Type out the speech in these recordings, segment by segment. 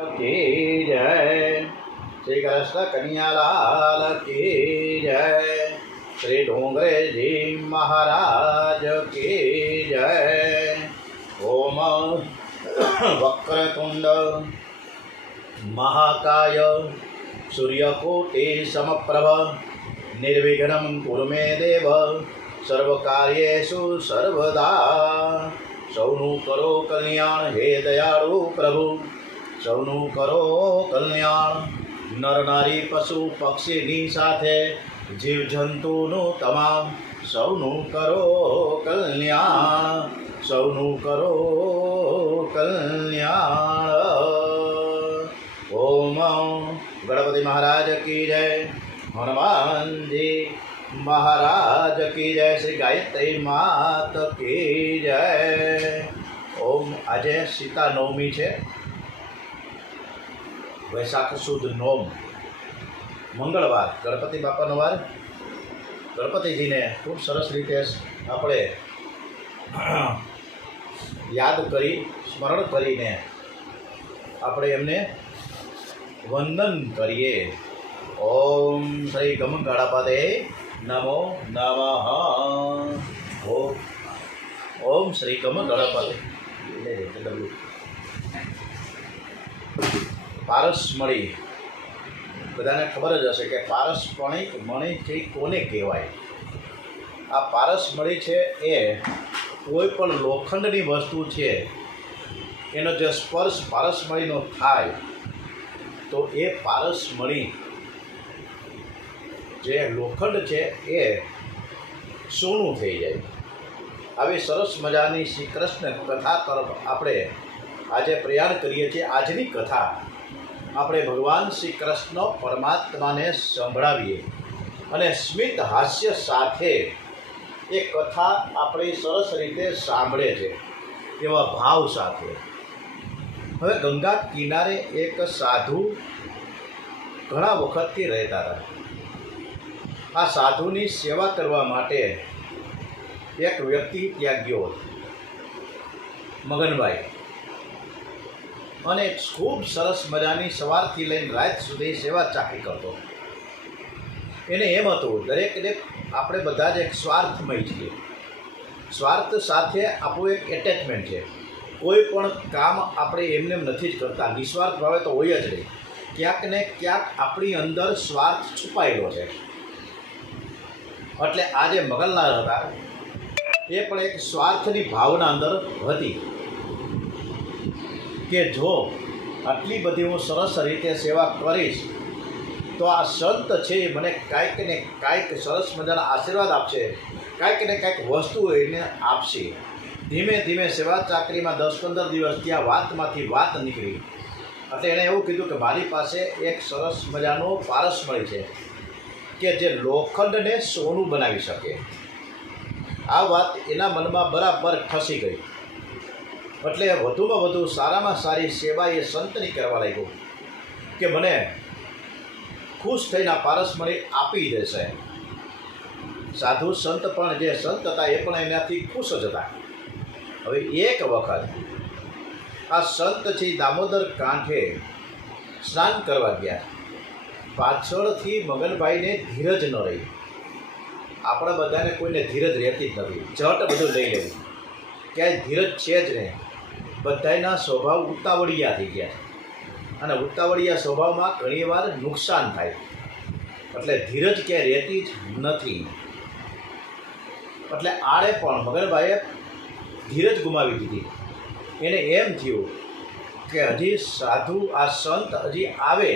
की जय। श्री कृष्ण कन्हैयालाल की जय। श्री डोंगरे जी महाराज की जय। ओम वक्रतुंड महाकाय सूर्यकोटि समप्रभ निर्विघ्नं कुरु मे देव सर्वकार्येषु सर्वदा। सौनु करो कल्याण हे दयाळु प्रभु, સૌનું કરો કલ્યાણ। નર નારી પશુ પક્ષીની સાથે જીવજંતુનું તમામ સૌનું કરો કલ્યાણ, સૌનું કરો કલ્યાણ। ઓમ ગણપતિ મહારાજ की जय। હનુમાનજી महाराज की जय। श्री गायत्री मात की जय। ओम આજે સીતા નવમી છે, વૈશાખ સુદ નોમ, મંગળવાર, ગણપતિ બાપાનો વાર। ગણપતિજીને ખૂબ સરસ રીતે આપણે યાદ કરી, સ્મરણ કરીને આપણે એમને વંદન કરીએ। ઓમ શ્રી ગમ ગણપતે નમો નમઃ। ઓમ શ્રી ગમ ગણપતે। પારસમણી, બધાને ખબર જ હશે કે પારસમણી મણી કોને કહેવાય। આ પારસમણી છે એ કોઈ પણ લોખંડની વસ્તુ છે, એનો જે સ્પર્શ પારસમણીનો થાય તો એ પારસમણી જે લોખંડ છે એ સોનું થઈ જાય। આવી સરસ મજાની શ્રી કૃષ્ણ કથા તરફ આપણે આજે પ્રયાણ કરીએ છીએ। આજની કથા આપણે ભગવાન શ્રી કૃષ્ણ પરમાત્માને સંભળાવીએ અને સ્મિત હાસ્ય સાથે એ કથા આપણી સરસ રીતે સાંભળે છે, એવા ભાવ સાથે। હવે ગંગા કિનારે એક સાધુ ઘણા વખતથી રહેતા હતા। આ સાધુની સેવા કરવા માટે એક વ્યક્તિ ત્યાં ગયો હતો, મગનભાઈ, અને ખૂબ સરસ મજાની સવારથી લઈને રાત સુધી સેવા ચાકરી કરતો। એને એમ હતું, દરેકને આપણે બધા જ એક સ્વાર્થમય છીએ, સ્વાર્થ સાથે આપણું એક એટેચમેન્ટ છે। કોઈ પણ કામ આપણે એમને નથી જ કરતા, નિસ્વાર્થ ભાવે તો હોય જ નહીં, ક્યાંક ને ક્યાંક આપણી અંદર સ્વાર્થ છુપાયેલો છે। એટલે આ જે મગનલાલ હતા એ પણ એક સ્વાર્થની ભાવના અંદર હતી કે જો આટલી બધી હું સરસ રીતે સેવા કરીશ તો આ સંત છે એ મને કાંઈક ને કાંઈક સરસ મજાના આશીર્વાદ આપશે, કાંઈક ને કાંઈક વસ્તુ એને આપશે। ધીમે ધીમે સેવા ચાકરીમાં 10-15 દિવસ ત્યાં વાતમાંથી વાત નીકળી, એટલે એણે એવું કીધું કે મારી પાસે એક સરસ મજાનો પારસમણી છે કે જે લોખંડને સોનું બનાવી શકે। આ વાત એના મનમાં બરાબર ખસી ગઈ, એટલે વધુમાં વધુ સારામાં સારી સેવા એ સંતની કરવા લાગ્યો કે મને ખુશ થઈને પારસમણી આપી દેશે। સાધુ સંત પણ જે સંત હતા એ પણ એનાથી ખુશ જ હતા। હવે એક વખત આ સંત છે દામોદર કાંઠે સ્નાન કરવા ગયા, પાછળથી મગનભાઈને ધીરજ ન રહી। આપણા બધાને કોઈને ધીરજ રહેતી જ નથી, ઝટ બધું લઈ લેવું, ક્યાંય ધીરજ છે જ નહીં। બધાના સ્વભાવ ઉતાવળિયા થઈ ગયા, અને ઉતાવળિયા સ્વભાવમાં ઘણીવાર નુકસાન થાય, એટલે ધીરજ ક્યાંય રહેતી જ નથી। એટલે આણે પણ મગનભાઈએ ધીરજ ગુમાવી દીધી। એને એમ થયું કે હજી સાધુ આ સંત હજી આવે,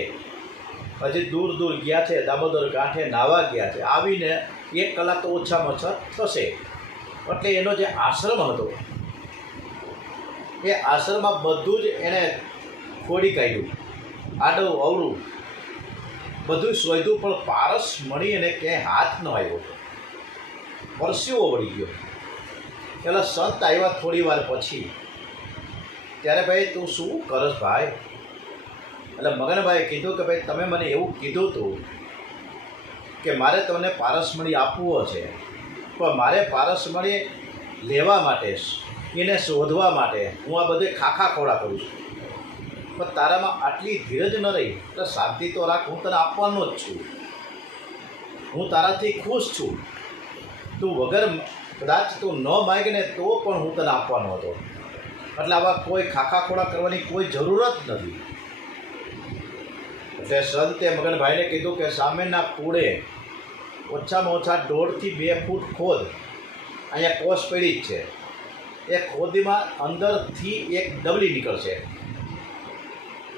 હજી દૂર દૂર ગયા છે, દામોદર કાંઠે નાહવા ગયા છે, આવીને 1 કલાક તો ઓછામાં ઓછા થશે। એટલે એનો જે આશ્રમ હતો એ આશ્રમમાં બધું જ એણે ખોડી કાઢ્યું, આડું અવળું બધું શોધ્યું, પણ પારસમણી એને ક્યાંય હાથ ન આવ્યો, પરસ્યો વળી ગયો। એટલે સંત આવ્યા થોડી વાર પછી, ત્યારે ભાઈ તું શું કરસ ભાઈ? એટલે મગનભાઈએ કીધું કે ભાઈ તમે મને એવું કીધું હતું કે મારે તમને પારસમણી આપવો છે, પણ મારે પારસમણી લેવા માટે, એને શોધવા માટે હું આ બધે ખાખા ખોડા કરું છું। પણ તારામાં આટલી ધીરજ ન રહી એટલે શાંતિ તો રાખ, હું તને આપવાનો જ છું, હું તારાથી ખુશ છું, તું વગર કદાચ તું ન માગે ને તો પણ હું તને આપવાનો હતો. એટલે આવા કોઈ ખાખા ખોડા કરવાની કોઈ જરૂર જ નથી. એટલે સંતે મગનભાઈને કીધું કે સામેના કૂડે ઓછામાં ઓછા 1.5 થી 2 ફૂટ ખોદ, અહીંયા કોસ પડી જ છે, એ ખોદીમાં અંદરથી એક ડબલી નીકળશે,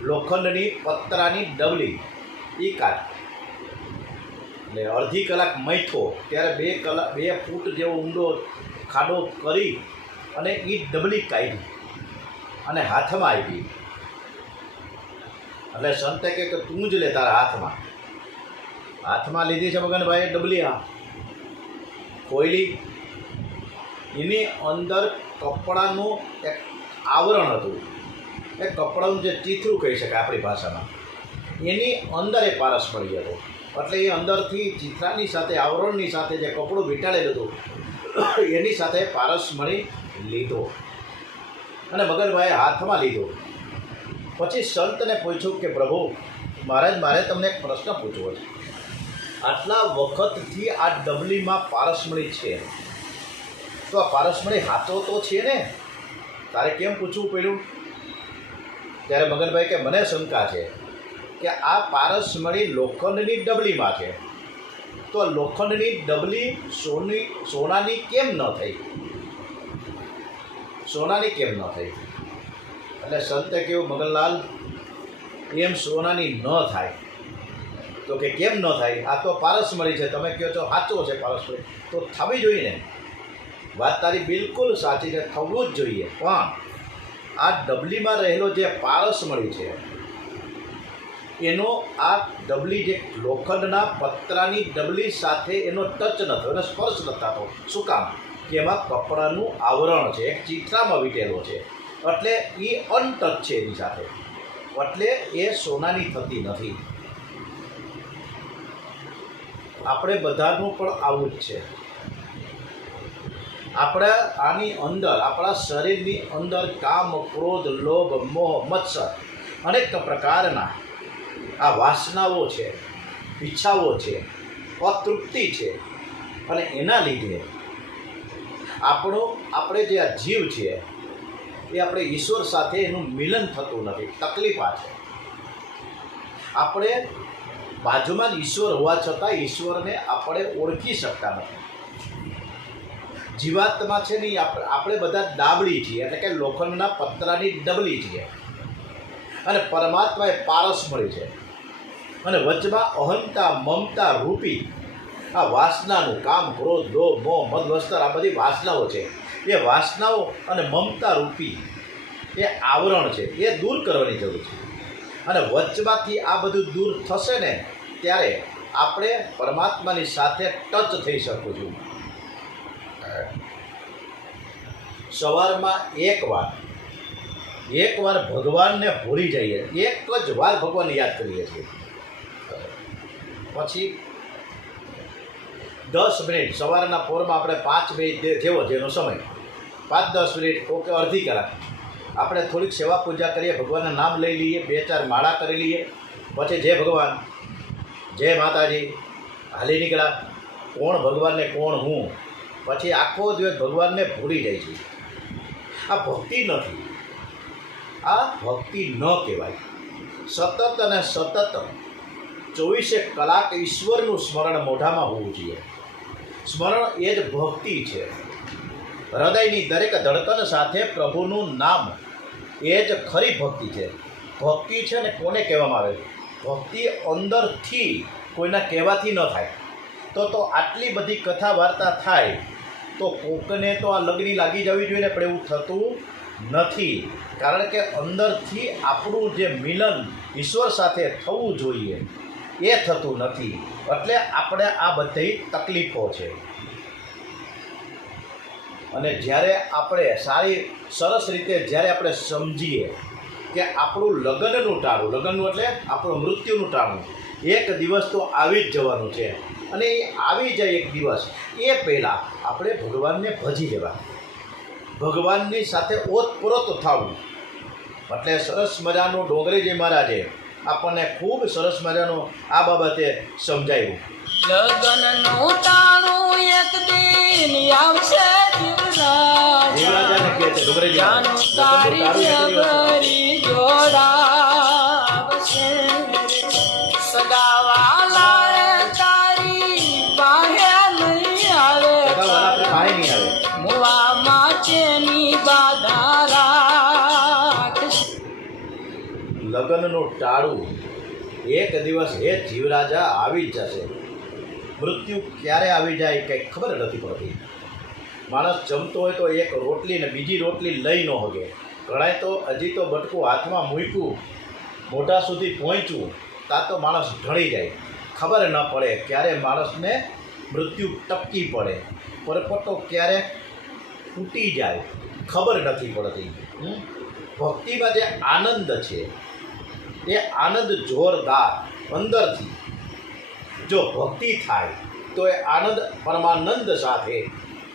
લોખંડની પતરાની ડબલી, એ કાઢ. એટલે અડધી કલાક મૈથો ત્યારે 2 ફૂટ જેવો ઊંડો ખાડો કરી અને એ ડબલી કાઢી અને હાથમાં આવી. એટલે સંતે કહે કે તું જ લે તારા હાથમાં લીધી છે મગનભાઈએ ડબલી. આ ખોયલી, એની અંદર કપડાનું એક આવરણ હતું, એ કપડાનું જે ચીથરું કહી શકાય આપણી ભાષામાં, એની અંદર એ પારસ મળી હતો. એટલે એ અંદરથી ચિત્રાની સાથે આવરણની સાથે જે કપડું વીંટાળેલું હતું એની સાથે પારસ મળી લીધો અને મગનભાઈએ હાથમાં લીધો. પછી સંતને પૂછ્યું કે પ્રભુ મહારાજ, મારે તમને એક પ્રશ્ન પૂછવો છે. આટલા વખતથી આ ડબલીમાં પારસમણી છે, તો આ પારસમણી હાથો તો છે ને, તારે કેમ પૂછવું પડ્યું? ત્યારે મગનભાઈ કે મને શંકા છે કે આ પારસમણી લોખંડની ડબલીમાં છે, તો લોખંડની ડબલી સોનાની કેમ ન થઈ? સોનાની કેમ ન થઈ? એટલે સંતે કહ્યું મગનલાલ, એમ સોનાની ન થાય. તો કે કેમ ન થાય? આ તો પારસમણી છે, તમે કહો છો સાચો છે પારસમણી, તો થવી જોઈએ ને. વાત તારી બિલકુલ સાચી છે, થવું જ જોઈએ. પણ આ ડબલીમાં રહેલો જે પારસમણી છે એનો આ ડબલી જે લોખંડના પતરાની ડબલી સાથે એનો ટચ ન થયો, એનો સ્પર્શ ન થતો. શું કામ? કે એમાં કપડાનું આવરણ છે, એક ચિત્રામાં વીટેલો છે, એટલે એ અનટચ છે એની સાથે, એટલે એ સોનાની થતી નથી. આપણે બધાનું પણ આવું જ છે. આપણે આની અંદર, આપણા શરીરની અંદર કામ, ક્રોધ, લોભ, મોહ, મત્સર, અનેક પ્રકારના આ વાસનાઓ છે, ઈચ્છાઓ છે, અતૃપ્તિ છે, અને એના લીધે આપણે જે આ જીવ છે એ આપણે ઈશ્વર સાથે એનું મિલન થતું નથી. તકલીફ આ છે. આપણે બાજુમાં જ ઈશ્વર હોવા છતાં ઈશ્વરને આપણે ઓળખી શકતા નથી. જીવાત્મા છે ને આપણે બધા ડાબડી છીએ, એટલે કે લોખંડના પતરાની ડબલી છીએ, અને પરમાત્મા એ પારસમણી છે. અને વચમાં અહંતા, મમતા રૂપી આ વાસનાનું, કામ, ક્રોધ, લોભ, મોહ, મદ, મત્સર, આ બધી વાસનાઓ છે. એ વાસનાઓ અને મમતા રૂપી એ આવરણ છે, એ દૂર કરવાની જરૂર છે. અને વચમાંથી આ બધું દૂર થશે ને ત્યારે આપણે પરમાત્માની સાથે ટચ થઈ શકું છું. સવારમાં એકવાર ભગવાનને ભૂલી જઈએ, એક જ વાર ભગવાનને યાદ કરીએ છીએ, પછી 10 મિનિટ સવારના પોરમાં આપણે 5 મિનિટ જેવો જેનો સમય 5-10 મિનિટ કે અડધી કલાક આપણે થોડીક સેવા પૂજા કરીએ, ભગવાનના નામ લઈ લઈએ, 2-4 માળા કરી લઈએ, પછી જય ભગવાન, જય માતાજી, હાલી નીકળ્યા. કોણ ભગવાનને કોણ હું, પછી આખો દિવસ ભગવાનને ભૂલી જાય છે. આ ભક્તિ નથી, આ ભક્તિ ન કહેવાય. સતત અને સતત 24 કલાક ઈશ્વરનું સ્મરણ મોઢામાં હોવું જોઈએ. સ્મરણ એ જ ભક્તિ છે. હૃદયની દરેક ધડકન સાથે પ્રભુનું નામ એ જ ખરી ભક્તિ છે. ભક્તિ છે ને કોને કહેવામાં આવે? ભક્તિ અંદરથી, કોઈના કહેવાથી ન થાય. તો આટલી બધી કથા વાર્તા થાય તો કોકને તો આ લગની લાગી જવી જોઈએ ને, પણ એવું થતું નથી. કારણ કે અંદરથી આપણું જે મિલન ઈશ્વર સાથે થવું જોઈએ એ થતું નથી. એટલે આપણે આ બધી તકલીફો છે. અને જ્યારે આપણે સરસ રીતે જ્યારે આપણે સમજીએ કે આપણું લગ્નનું ટાળું, લગ્નનું એટલે આપણું મૃત્યુનું ટાળું એક દિવસ તો આવી જ જવાનું છે, અને એ આવી જાય એક દિવસ, એ પહેલાં આપણે ભગવાનને ભજી લેવા, ભગવાનની સાથે ઓતપ્રોત થવું, એટલે સરસ મજાનું ડોંગરેજી મહારાજે આપણને ખૂબ સરસ મજાનું આ બાબતે સમજાવ્યું. લગનનું ટાણું એક દિન આવશે જીવરાજાને કહે છે ડોંગરેજી જાનું મહારાજ, તારી લગ્નનું ટાણું એક દિવસ જબરી જોડાવશે સદાવાલા તારી બાહે નહીં આવે આપણે પાસે નહીં આવે. મુવા માટેની બાધા રાખશે. લગ્નનું ટાળું એક દિવસ એ જીવરાજા આવી જ જશે. મૃત્યુ ક્યારે આવી જાય કંઈ ખબર નથી પડતી. માણસ જમતો હોય તો એક રોટલી ને બીજી રોટલી લઈ ન હોગે. ઘણાય તો હજી તો બટકું હાથમાં મૂક્યું મોઢા સુધી પહોંચ્યું ત્યાં તો માણસ ઢળી જાય. ખબર ન પડે ક્યારે માણસને મૃત્યુ ટપકી પડે, પરપોટો ક્યારે તૂટી જાય ખબર નથી પડતી. ભક્તિમાં જે આનંદ છે એ આનંદ જોરદાર અંદરથી જો ભક્તિ થાય તો એ આનંદ પરમાનંદ સાથે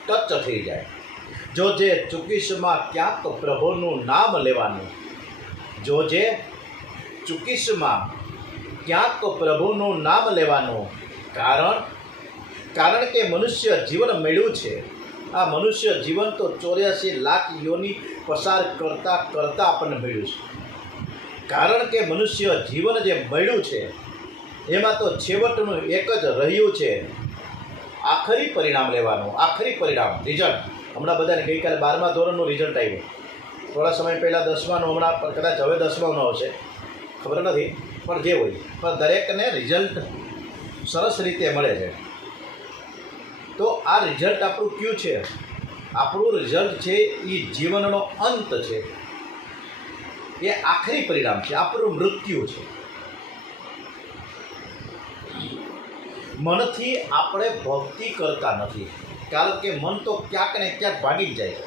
ટચ થઈ જાય. જો જે ચુકીસમાં ક્યાંક પ્રભુનું નામ લેવાનું, જો જે ચુકીસમાં ક્યાંક પ્રભુનું નામ લેવાનું, કારણ કે મનુષ્ય જીવન મળ્યું છે. આ મનુષ્ય જીવન તો 84 લાખ યોની પસાર કરતાં આપણને મળ્યું છે. કારણ કે મનુષ્ય જીવન જે મળ્યું છે એમાં તો છેવટનું એક જ રહ્યું છે, આખરી પરિણામ લેવાનું. આખરી પરિણામ રિઝલ્ટ. હમણાં બધાને ગઈકાલે 12મા ધોરણનું રિઝલ્ટ આવ્યું. થોડા સમય પહેલાં 10માનું, હમણાં કદાચ હવે 10માનું આવશે, ખબર નથી, પણ જે હોય પણ દરેકને રિઝલ્ટ સરસ રીતે મળે છે. તો આ રિઝલ્ટ આપણું કયું છે? આપણું રિઝલ્ટ છે એ જીવનનો અંત છે, એ આખરી પરિણામ છે, આપણું મૃત્યુ છે. મનથી આપણે ભક્તિ કરતા નથી, કારણ કે મન તો ક્યાંક ને ક્યાંક ભાગી જ જાય છે.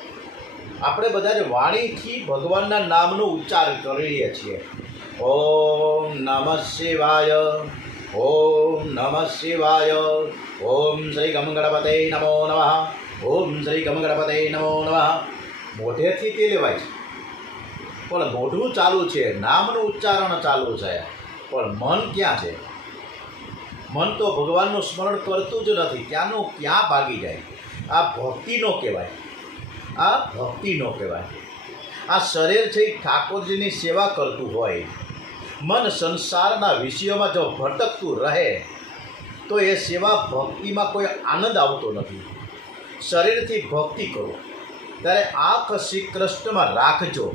આપણે બધા જ વાણીથી ભગવાનના નામનો ઉચ્ચાર કરીએ છીએ. ઓમ નમઃ શિવાય, ઓમ નમઃ શિવાય, ઓમ શ્રી ગમ ગણપતે નમો નમઃ, ઓમ શ્રી ગમ ગણપતે નમો નમઃ. મોઢેથી તે લેવાય છે, પણ મોઢું ચાલુ છે, નામનું ઉચ્ચારણ ચાલુ છે, પણ મન ક્યાં છે? મન તો ભગવાનનું સ્મરણ કરતું જ નથી, ક્યાંનું ક્યાં ભાગી જાય. આ ભક્તિ નો કહેવાય, આ ભક્તિ નો કહેવાય. આ શરીર છે એ ઠાકોરજીની સેવા કરતું હોય, મન સંસારના વિષયોમાં જો ભટકતું રહે તો એ સેવા ભક્તિમાં કોઈ આનંદ આવતો નથી. શરીરથી ભક્તિ કરો ત્યારે આંખ શ્રી કૃષ્ણમાં રાખજો,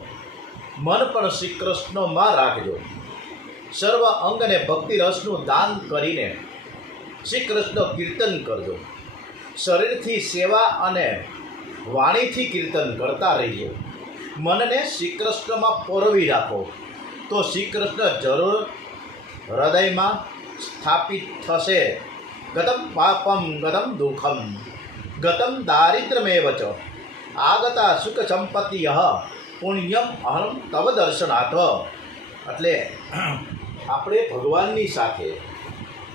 મન પણ શ્રી કૃષ્ણમાં રાખજો. સર્વ અંગને ભક્તિ રસનું દાન કરીને શ્રી કૃષ્ણ કીર્તન કરજો. શરીરથી સેવા અને વાણીથી કીર્તન કરતા રહીએ. મનને શ્રી કૃષ્ણમાં પરોવી રાખો તો શ્રી કૃષ્ણ જરૂર હૃદયમાં સ્થાપિત થશે. ગતમ પાપમ ગતમ દુઃખમ ગતમ દારિદ્ર્યમેવ ચ આગતા સુખ સંપત્તિ પુણ્યમ અહમ તવ દર્શનાથ. એટલે આપણે ભગવાનની સાથે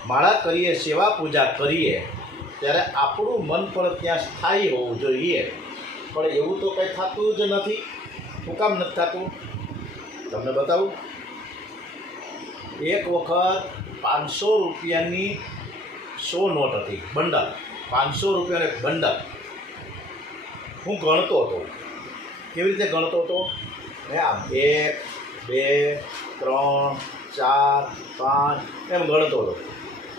માળા કરીએ, સેવા પૂજા કરીએ ત્યારે આપણું મન પણ ત્યાં સ્થાયી હોવું જોઈએ. પણ એવું તો કંઈ થતું જ નથી. શું કામ નથી થતું? તમને બતાવું. એક વખત 500 રૂપિયાની 100 નોટ હતી, બંડલ. 500 રૂપિયાનો એક બંડલ. હું ગણતો હતો. કેવી રીતે ગણતો હતો? આમ 1 2 3 4 5 એમ ગણતો હતો.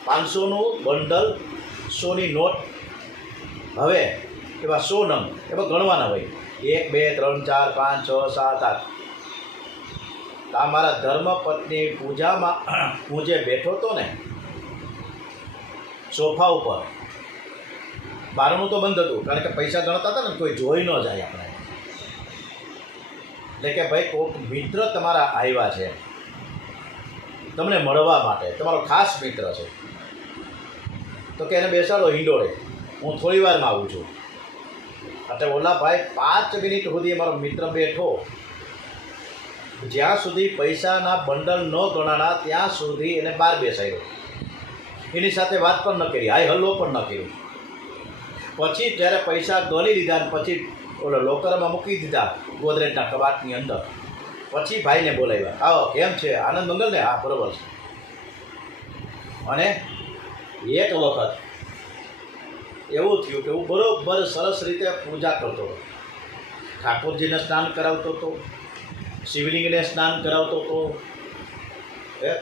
500નું બંડલ, 100ની નોટ. હવે એવા 100 નંગ એમાં ગણવાના હોય, 1 2 3 4 5 6 7 8. આ મારા ધર્મપત્ની પૂજામાં હું જે બેઠો હતો ને સોફા ઉપર, બારણું તો બંધ હતું કારણ કે પૈસા ગણતા હતા ને, કોઈ જોઈ ન જાય આપણે. એટલે કે ભાઈ કોઈક મિત્ર તમારા આવ્યા છે તમને મળવા માટે, તમારો ખાસ મિત્ર છે, તો કે એને બેસાડો હિંડોળે, હું થોડી વારમાં આવું છું. એટલે ઓલા ભાઈ 5 મિનિટ સુધી મારો મિત્ર બેઠો, જ્યાં સુધી પૈસાના બંડલ ન ગણાણા ત્યાં સુધી એને બહાર બેસાડ્યો. એની સાથે વાત પણ ન કરી, હાય હલ્લો પણ ન કર્યું. પછી જ્યારે પૈસા ગણી લીધા ને પછી ઓલો લોકરમાં મૂકી દીધા ગોદરેજના કબાટની અંદર, પછી ભાઈને બોલાવ્યા, આવો કેમ છે, આનંદ મંગલ ને? હા બરોબર છે. અને એક વખત એવું થયું કે હું બરોબર સરસ રીતે પૂજા કરતો હતો. ઠાકોરજીને સ્નાન કરાવતો હતો, શિવલિંગને સ્નાન કરાવતો હતો.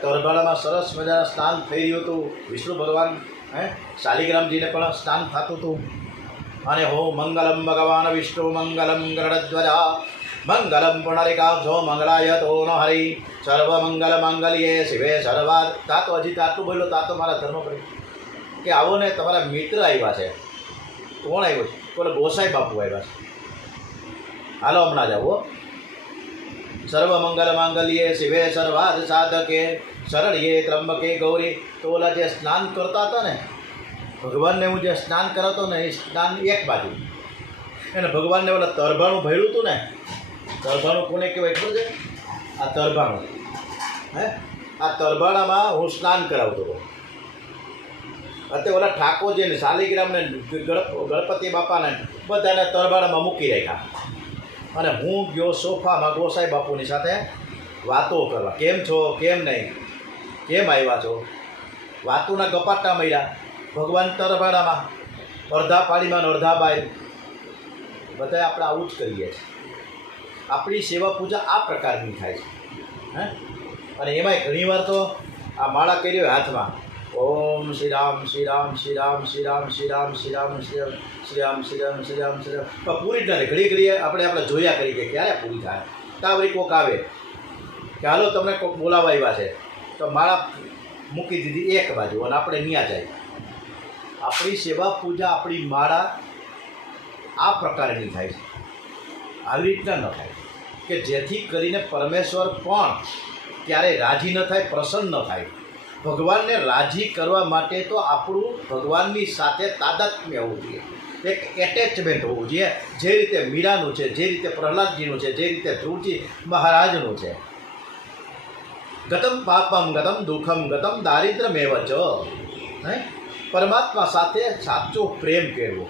તરભાડામાં સરસ મજાના સ્નાન થઈ રહ્યું હતું. વિષ્ણુ ભગવાન શાલિગ્રામજીને પણ સ્નાન થતું હતું. અને હો મંગલમ ભગવાન વિષ્ણુ મંગલમ ગરુડધ્વજા મંગલમ પુનરિકાક્ષો મંગળાય તો ન હરિ સર્વ મંગલ મંગલ્યે શિવે સર્વાદ. તા તો હજી આટલું બોલ્યો, તા તો મારા ધર્મ પડી કે આવો ને તમારા મિત્ર આવ્યા છે. કોણ આવ્યો છે? બોલે ગોસાઈ બાપુ આવ્યા છે. હાલો હમણાં જાઓ. સર્વ મંગલ માંગલ્યે શિવે સર્વાદ સાધકે શરણ્યે ત્રંબકે ગૌરી. તો ઓલા જે સ્નાન કરતા હતા ને, ભગવાનને હું જે સ્નાન કરાવતો ને, એ સ્નાન એક બાજુ, એને ભગવાનને ઓલા તરભાણું ભર્યું હતું ને. તરભાણું કોને કહેવાય ખબર છે? આ તરભાણું. આ તરભાણામાં હું સ્નાન કરાવતો હતો. અત્યારે ઓલા ઠાકોરજીને શાલિગ્રામને ગણપતિ બાપાને બધાને તરભાણામાં મૂકી રાખ્યા. અને હું ગયો સોફામાં ગોસાઈ બાપુની સાથે વાતો કરવા. કેમ છો, કેમ નહીં, કેમ આવ્યા છો? વાતોના ગપાટા મળ્યા. ભગવાન તરભાડામાં અડધા પાડીમાં અડધા બાય. બધા આપણે આવું જ કરીએ છીએ. આપણી સેવા પૂજા આ પ્રકારની થાય છે. અને એમાંય ઘણીવાર તો આ માળા કરી હોય હાથમાં, ઓમ શ્રી રામ શ્રી રામ શ્રી રામ શ્રી રામ શ્રી રામ શ્રી રામ શ્રી રામ શ્રી રામ શ્રી રામ શ્રી રામ શ્રી રામ. પણ પૂરી જ ના થાય. ઘડી ઘડીએ આપણે જોયા કરી કે ક્યારે પૂરી થાય. તાવરી કોક આવે કે હાલો તમને કોક બોલાવા આવ્યા છે, તો માળા મૂકી દીધી એક બાજુ અને આપણે ન્યા જાય. આપણી સેવા પૂજા, આપણી માળા આ પ્રકારની થાય છે. આવી રીતના ન થાય કે જેથી કરીને પરમેશ્વર પણ ક્યારેય રાજી ન થાય, પ્રસન્ન ન થાય. ભગવાનને રાજી કરવા માટે તો આપણું ભગવાનની સાથે તાદાત્મ્ય હોવું જોઈએ, એક એટેચમેન્ટ હોવું જોઈએ. જે રીતે મીરાનું છે, જે રીતે પ્રહલાદજીનું છે, જે રીતે ધ્રુવજી મહારાજનું છે. ગતમ પાપમ ગતમ દુઃખમ ગતમ દારિદ્ર્યમેવ ચ. પરમાત્મા સાથે સાચો પ્રેમ કેળવો.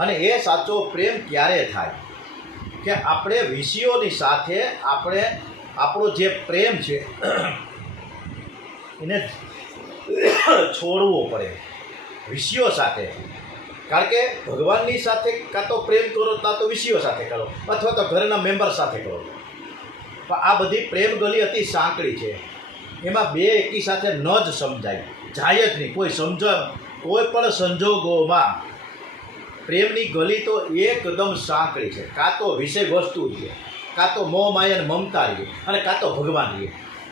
અને એ સાચો પ્રેમ ક્યારે થાય કે આપણે વિષયોની સાથે આપણો જે પ્રેમ છે એને છોડવો પડે વિષયો સાથે. કારણ કે ભગવાનની સાથે કાં તો પ્રેમ કરો, કાં તો વિષયો સાથે કરો, અથવા તો ઘરના મેમ્બર સાથે કરો. પણ આ બધી પ્રેમ ગલી અતિ સાંકડી છે. એમાં બે એકી સાથે ન જ સમજાય, જાય જ નહીં. કોઈ પણ સંજોગોમાં પ્રેમની ગલી તો એકદમ સાંકડી છે. કાં તો વિષય વસ્તુ છે, કાં તો મોહ માયા મમતા રહીએ, અને કાં તો ભગવાન રહીએ.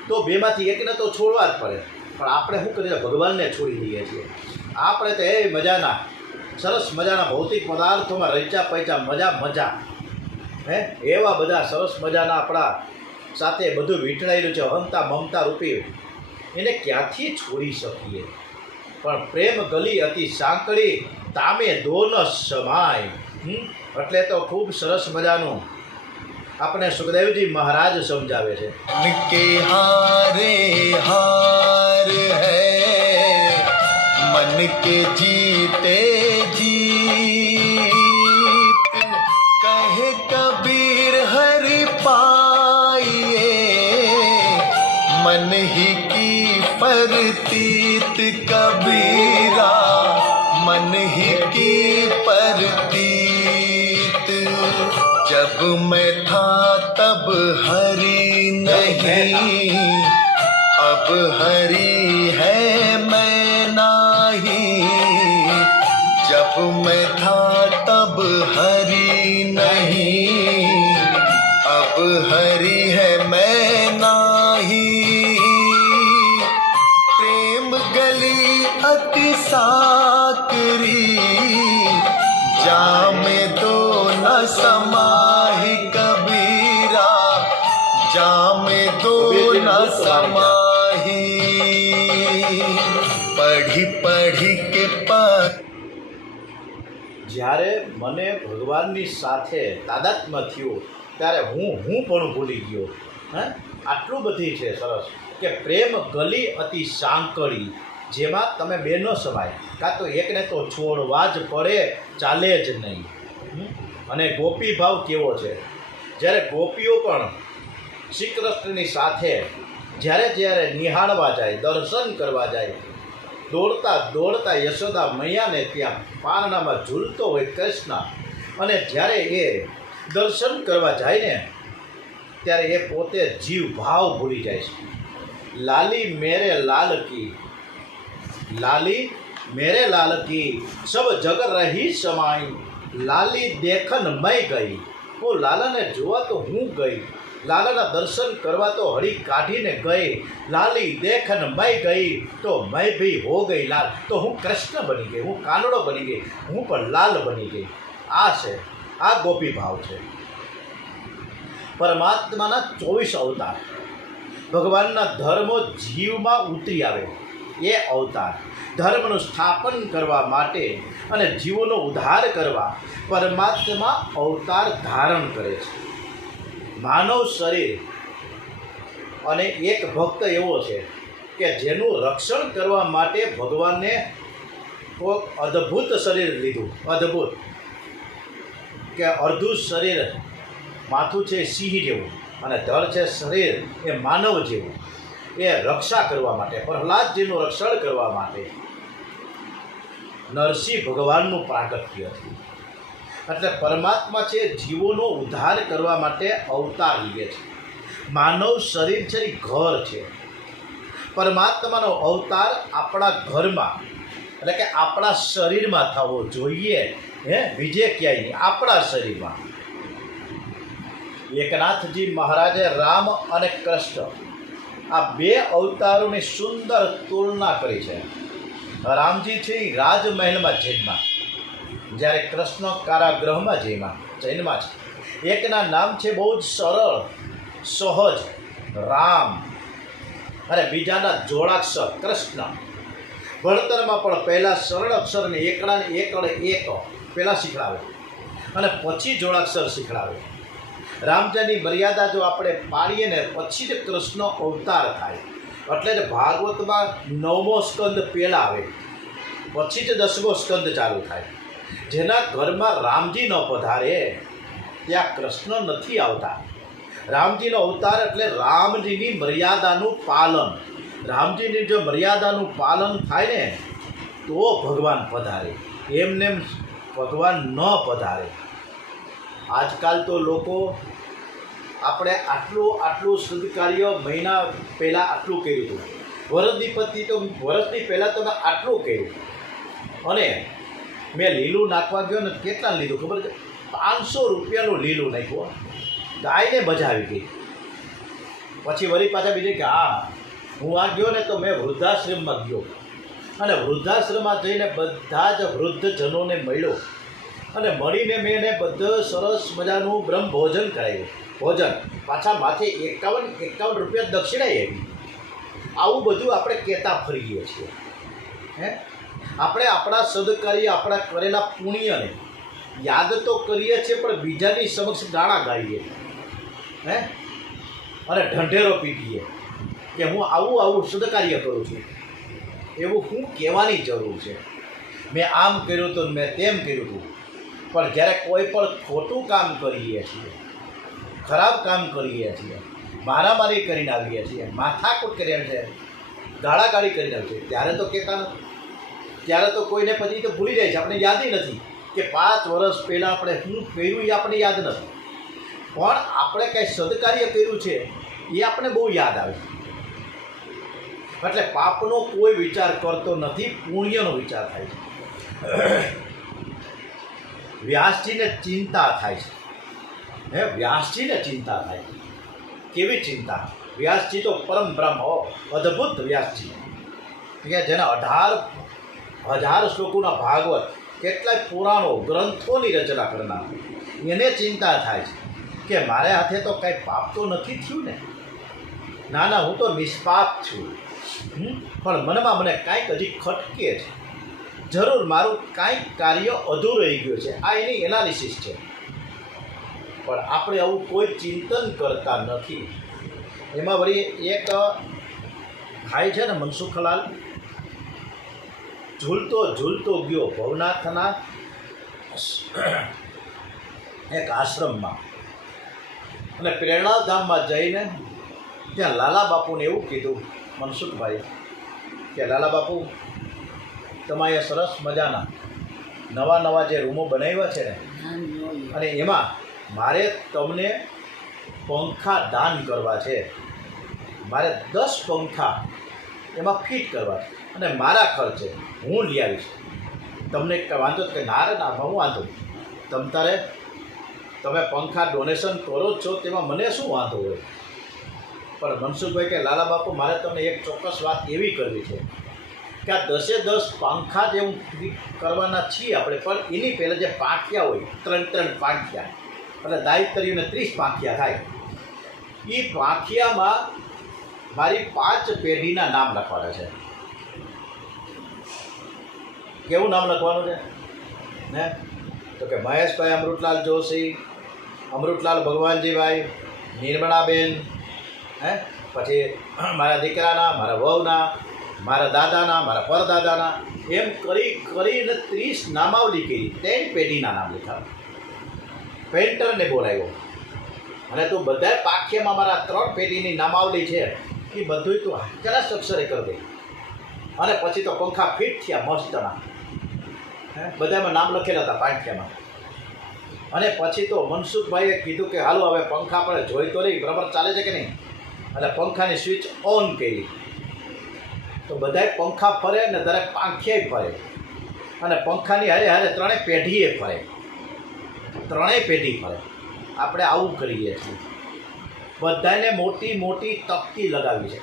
તો બેમાંથી એકને તો છોડવા જ પડે. પણ આપણે શું કરીએ? ભગવાનને છોડી દઈએ છીએ. આપણે તો એ મજાના સરસ મજાના ભૌતિક પદાર્થોમાં રચ્યા પૈચા મજા એવા બધા સરસ મજાના આપણા સાથે બધું વીંટળાયેલું છે. હંતા મમતા રૂપી એને ક્યાંથી છોડી શકીએ? પણ પ્રેમ ગલી અતિ સાંકડી તામે દોન સમાય. એટલે તો ખૂબ સરસ મજાનું આપણે સુખદેવજી મહારાજ સમજાવે છે. કે હારે હાર હૈ મન કે જીતે જીત કહે કબીર હરિ પાઈએ मन ही की परतीत कबीरा मन ही की परतीत जब मैं था तब हरि नहीं अब हरि है मैं नहीं जब मैं था तब हरि नहीं अब हरि है मैं नहीं प्रेम गली अति साकरी जामे दो न समाहि कबीरा जामे दो न समाहि पढ़ी पढ़ी के पर જ્યારે મને ભગવાનની સાથે તાદાત્મ્ય થયું ત્યારે હું પણ ભૂલી ગયો. આટલું બધી છે સરસ કે પ્રેમ ગલી અતિ સાંકળી જેમાં તમે બે ન સમાય. કાં તો એકને તો છોડવા જ પડે, ચાલે જ નહીં. અને ગોપી ભાવ કેવો છે? જ્યારે ગોપીઓ પણ શ્રી કૃષ્ણની સાથે જ્યારે જ્યારે નિહાળવા જાય, દર્શન કરવા જાય, દોડતા દોડતા યશોદા મૈયાને ત્યાં પારણામાં ઝૂલતો હોય કૃષ્ણ, અને જ્યારે એ દર્શન કરવા જાય ને ત્યારે એ પોતે જીવ ભાવ ભૂલી જાય છે. લાલી મેરે લાલ કી, લાલી મેરે લાલ કી સબ જગ રહી સમાઈ, લાલી દેખન મય ગઈ, હું લાલાને જોવા તો હું ગઈ, લાલાના દર્શન કરવા તો હળી કાઢીને ગઈ, લાલી દેખન મય ગઈ તો મય ભી હો ગઈ લાલ, તો હું કૃષ્ણ બની ગઈ, હું કાનડો બની ગઈ, હું પણ લાલ બની ગઈ. આ છે, આ ગોપી ભાવ છે. પરમાત્માના 24 અવતાર, ભગવાનના ધર્મો જીવમાં ઉતરી આવે એ અવતાર, ધર્મનું સ્થાપન કરવા માટે અને જીવોનો ઉદ્ધાર કરવા પરમાત્મા અવતાર ધારણ કરે છે. માનવ શરીર અને એક ભક્ત એવો છે કે જેનું રક્ષણ કરવા માટે ભગવાને કોઈ અદ્ભુત શરીર લીધું, અદ્ભુત, કે અડધું શરીર માથું છે સિંહ જેવું અને ધડ છે શરીર એ માનવ જેવું, એ રક્ષા કરવા માટે, પ્રહલાદજીનું રક્ષણ કરવા માટે નરસિંહ ભગવાનનું પ્રાગટ્ય થયું. એટલે પરમાત્મા છે જીવોનો ઉદ્ધાર કરવા માટે અવતાર લે છે. માનવ શરીર છે એ ઘર છે. પરમાત્માનો અવતાર આપણા ઘરમાં, એટલે કે આપણા શરીરમાં થવો જોઈએ, બીજે ક્યાંય નહીં, આપણા શરીરમાં. એકનાથજી મહારાજે રામ અને કૃષ્ણ આ બે અવતારોની સુંદર તુલના કરી છે. રામજી છે એ રાજમહેલમાં જન્મા, જ્યારે કૃષ્ણ કારાગૃહમાં જન્મા છે. એકના નામ છે બહુ જ સરળ સહજ રામ, અને બીજાના જોડાક્ષર કૃષ્ણ. ભણતરમાં પણ પહેલાં સરળ અક્ષરને એકડાને એક પહેલાં શીખડાવે અને પછી જોડાક્ષર શીખડાવે. રામજીની મર્યાદા જો આપણે પાડીએ ને પછી જ કૃષ્ણ અવતાર થાય. એટલે જ ભાગવતમાં 9મો સ્કંદ પહેલાં આવે, પછી જ 10મો સ્કંદ ચાલુ થાય. જેના ઘરમાં રામજી ન પધારે ત્યાં કૃષ્ણ નથી આવતા. રામજીનો અવતાર એટલે રામજીની મર્યાદાનું પાલન. રામજીની જો મર્યાદાનું પાલન થાય ને તો ભગવાન પધારે, એમને ભગવાન ન પધારે. આજકાલ તો લોકો આપણે આટલું શુદ્ધ કાર્ય મહિના પહેલાં આટલું કર્યું હતું, વર્ષની પહેલાં તો મેં આટલું કર્યું, અને મેં લીલું નાખવા ગયો ને કેટલા લીધું ખબર છે? 500 રૂપિયાનું લીલું નાખ્યું. ગાયને મજા આવી ગઈ. પછી વળી પાછા બીજે કે હા હું આ ગયો ને તો મેં વૃદ્ધાશ્રમમાં ગયો, અને વૃદ્ધાશ્રમમાં જઈને બધા જ વૃદ્ધજનોને મળ્યો, અને મળીને મેં એને બધું સરસ મજાનું બ્રહ્મ ભોજન કરાવ્યું. ભોજન પાછા માથે 51 રૂપિયા દક્ષિણા આવી. આવું બધું આપણે કહેતા ફરીએ છીએ. આપણે આપણા સદકાર્ય, આપણા કરેલા પુણ્યને યાદ તો કરીએ છીએ, પણ બીજાની સમક્ષ ગાળા ગાઈએ અને ઢંઢેરો પીટીએ કે હું આવું સદકાર્ય કરું છું. એવું હું કહેવાની જરૂર છે. મેં આમ કર્યું હતું, મેં તેમ કર્યું હતું. પણ જ્યારે કોઈ પણ ખોટું કામ કરીએ છીએ, ખરાબ કામ કરીએ છીએ, મારામારી કરીને આવીએ છીએ, માથાકૂટ કરીએ છીએ, ગાળાગાળી કરીને આવીએ છીએ, ત્યારે તો કહેતા નથી. ત્યારે તો કોઈને પછી તો ભૂલી જાય છે, આપણે યાદ નથી કે 5 વર્ષ પહેલાં આપણે શું કર્યું એ આપણે યાદ નથી. પણ આપણે કાંઈ સદકાર્ય કર્યું છે એ આપણે બહુ યાદ આવે. એટલે પાપનો કોઈ વિચાર કરતો નથી, પુણ્યનો વિચાર થાય છે. વ્યાસજીને ચિંતા થાય છે, વ્યાસજીને ચિંતા થાય છે. કેવી ચિંતા? વ્યાસજી તો પરમ બ્રહ્મ, અદ્ભુત વ્યાસજી, કે જેના 18,000 શ્લોકોના ભાગવત, કેટલાય પુરાણો ગ્રંથોની રચના કરનાર, એને ચિંતા થાય છે કે મારે હાથે તો કાંઈ પાપ તો નથી થયું ને. ના, હું તો નિષ્પાપ છું, પણ મનમાં મને કાંઈક હજી ખટકે છે. જરૂર મારું કાંઈક કાર્ય અધૂરું રહી ગયું છે. આ એની એનાલિસિસ છે. પણ આપણે આવું કોઈ ચિંતન કરતા નથી. એમાં વળી એક થાય છે ને, મનસુખલાલ ઝૂલતો ગયો ભવનાથના એક આશ્રમમાં. અને પ્રેરણાધામમાં જઈને ત્યાં લાલા બાપુને એવું કીધું મનસુખભાઈ કે લાલા બાપુ તમારે સરસ મજાના નવા જે રૂમો બનાવ્યા છે ને અને એમાં મારે તમને પંખા દાન કરવા છે, મારે 10 પંખા એમાં ફિટ કરવા છે અને મારા ખર્ચે હું લઈ આવીશ. તમને વાંધો કે ના હું વાંધો તમે પંખા ડોનેશન કરો જ છો તેમાં મને શું વાંધો હોય. પણ મનસુખભાઈ કે લાલા બાપુ મારે તમને એક ચોક્કસ વાત એવી કરવી છે કે આ 10 પંખા જે હું કરવાના છીએ આપણે, પણ એની પહેલાં જે પાંખિયા હોય 3 પાંખિયા એટલે દાયિત્વ કરીને 30 પાંખિયા થાય. એ પાંખિયામાં મારી 5 પેઢીના નામ લખવાના છે. કેવું નામ લખવાનું છે ને? તો કે મહેશભાઈ અમૃતલાલ જોશી, અમૃતલાલ ભગવાનજીભાઈ, નિર્મળાબેન, પછી મારા દીકરાના, મારા વહુના, મારા દાદાના, મારા પરદાદાના, એમ કરીને 30 નામાવલી કરી. 3 પેઢીના નામ લખ્યા. પેન્ટરને બોલાવ્યો અને તું બધા પાખ્યામાં મારા 3 પેઢીની નામાવલી છે એ બધું તું જરા અક્ષરે કરી દે. અને પછી તો પંખા ફિટ થયા મસ્તના, બધામાં નામ લખેલા હતા પાંખ્યામાં. અને પછી તો મનસુખભાઈએ કીધું કે હાલો હવે પંખા આપણે જોઈ તો નહીં બરાબર ચાલે છે કે નહીં. એટલે પંખાની સ્વિચ ઓન કરી તો બધાય પંખા ફરે ને દરેક પાંખિયાય ફરે અને પંખાની હારે 3 પેઢીએ ફરે, 3 પેઢી ફરે. આપણે આવું કરીએ છીએ. બધાને મોટી તકતી લગાવી છે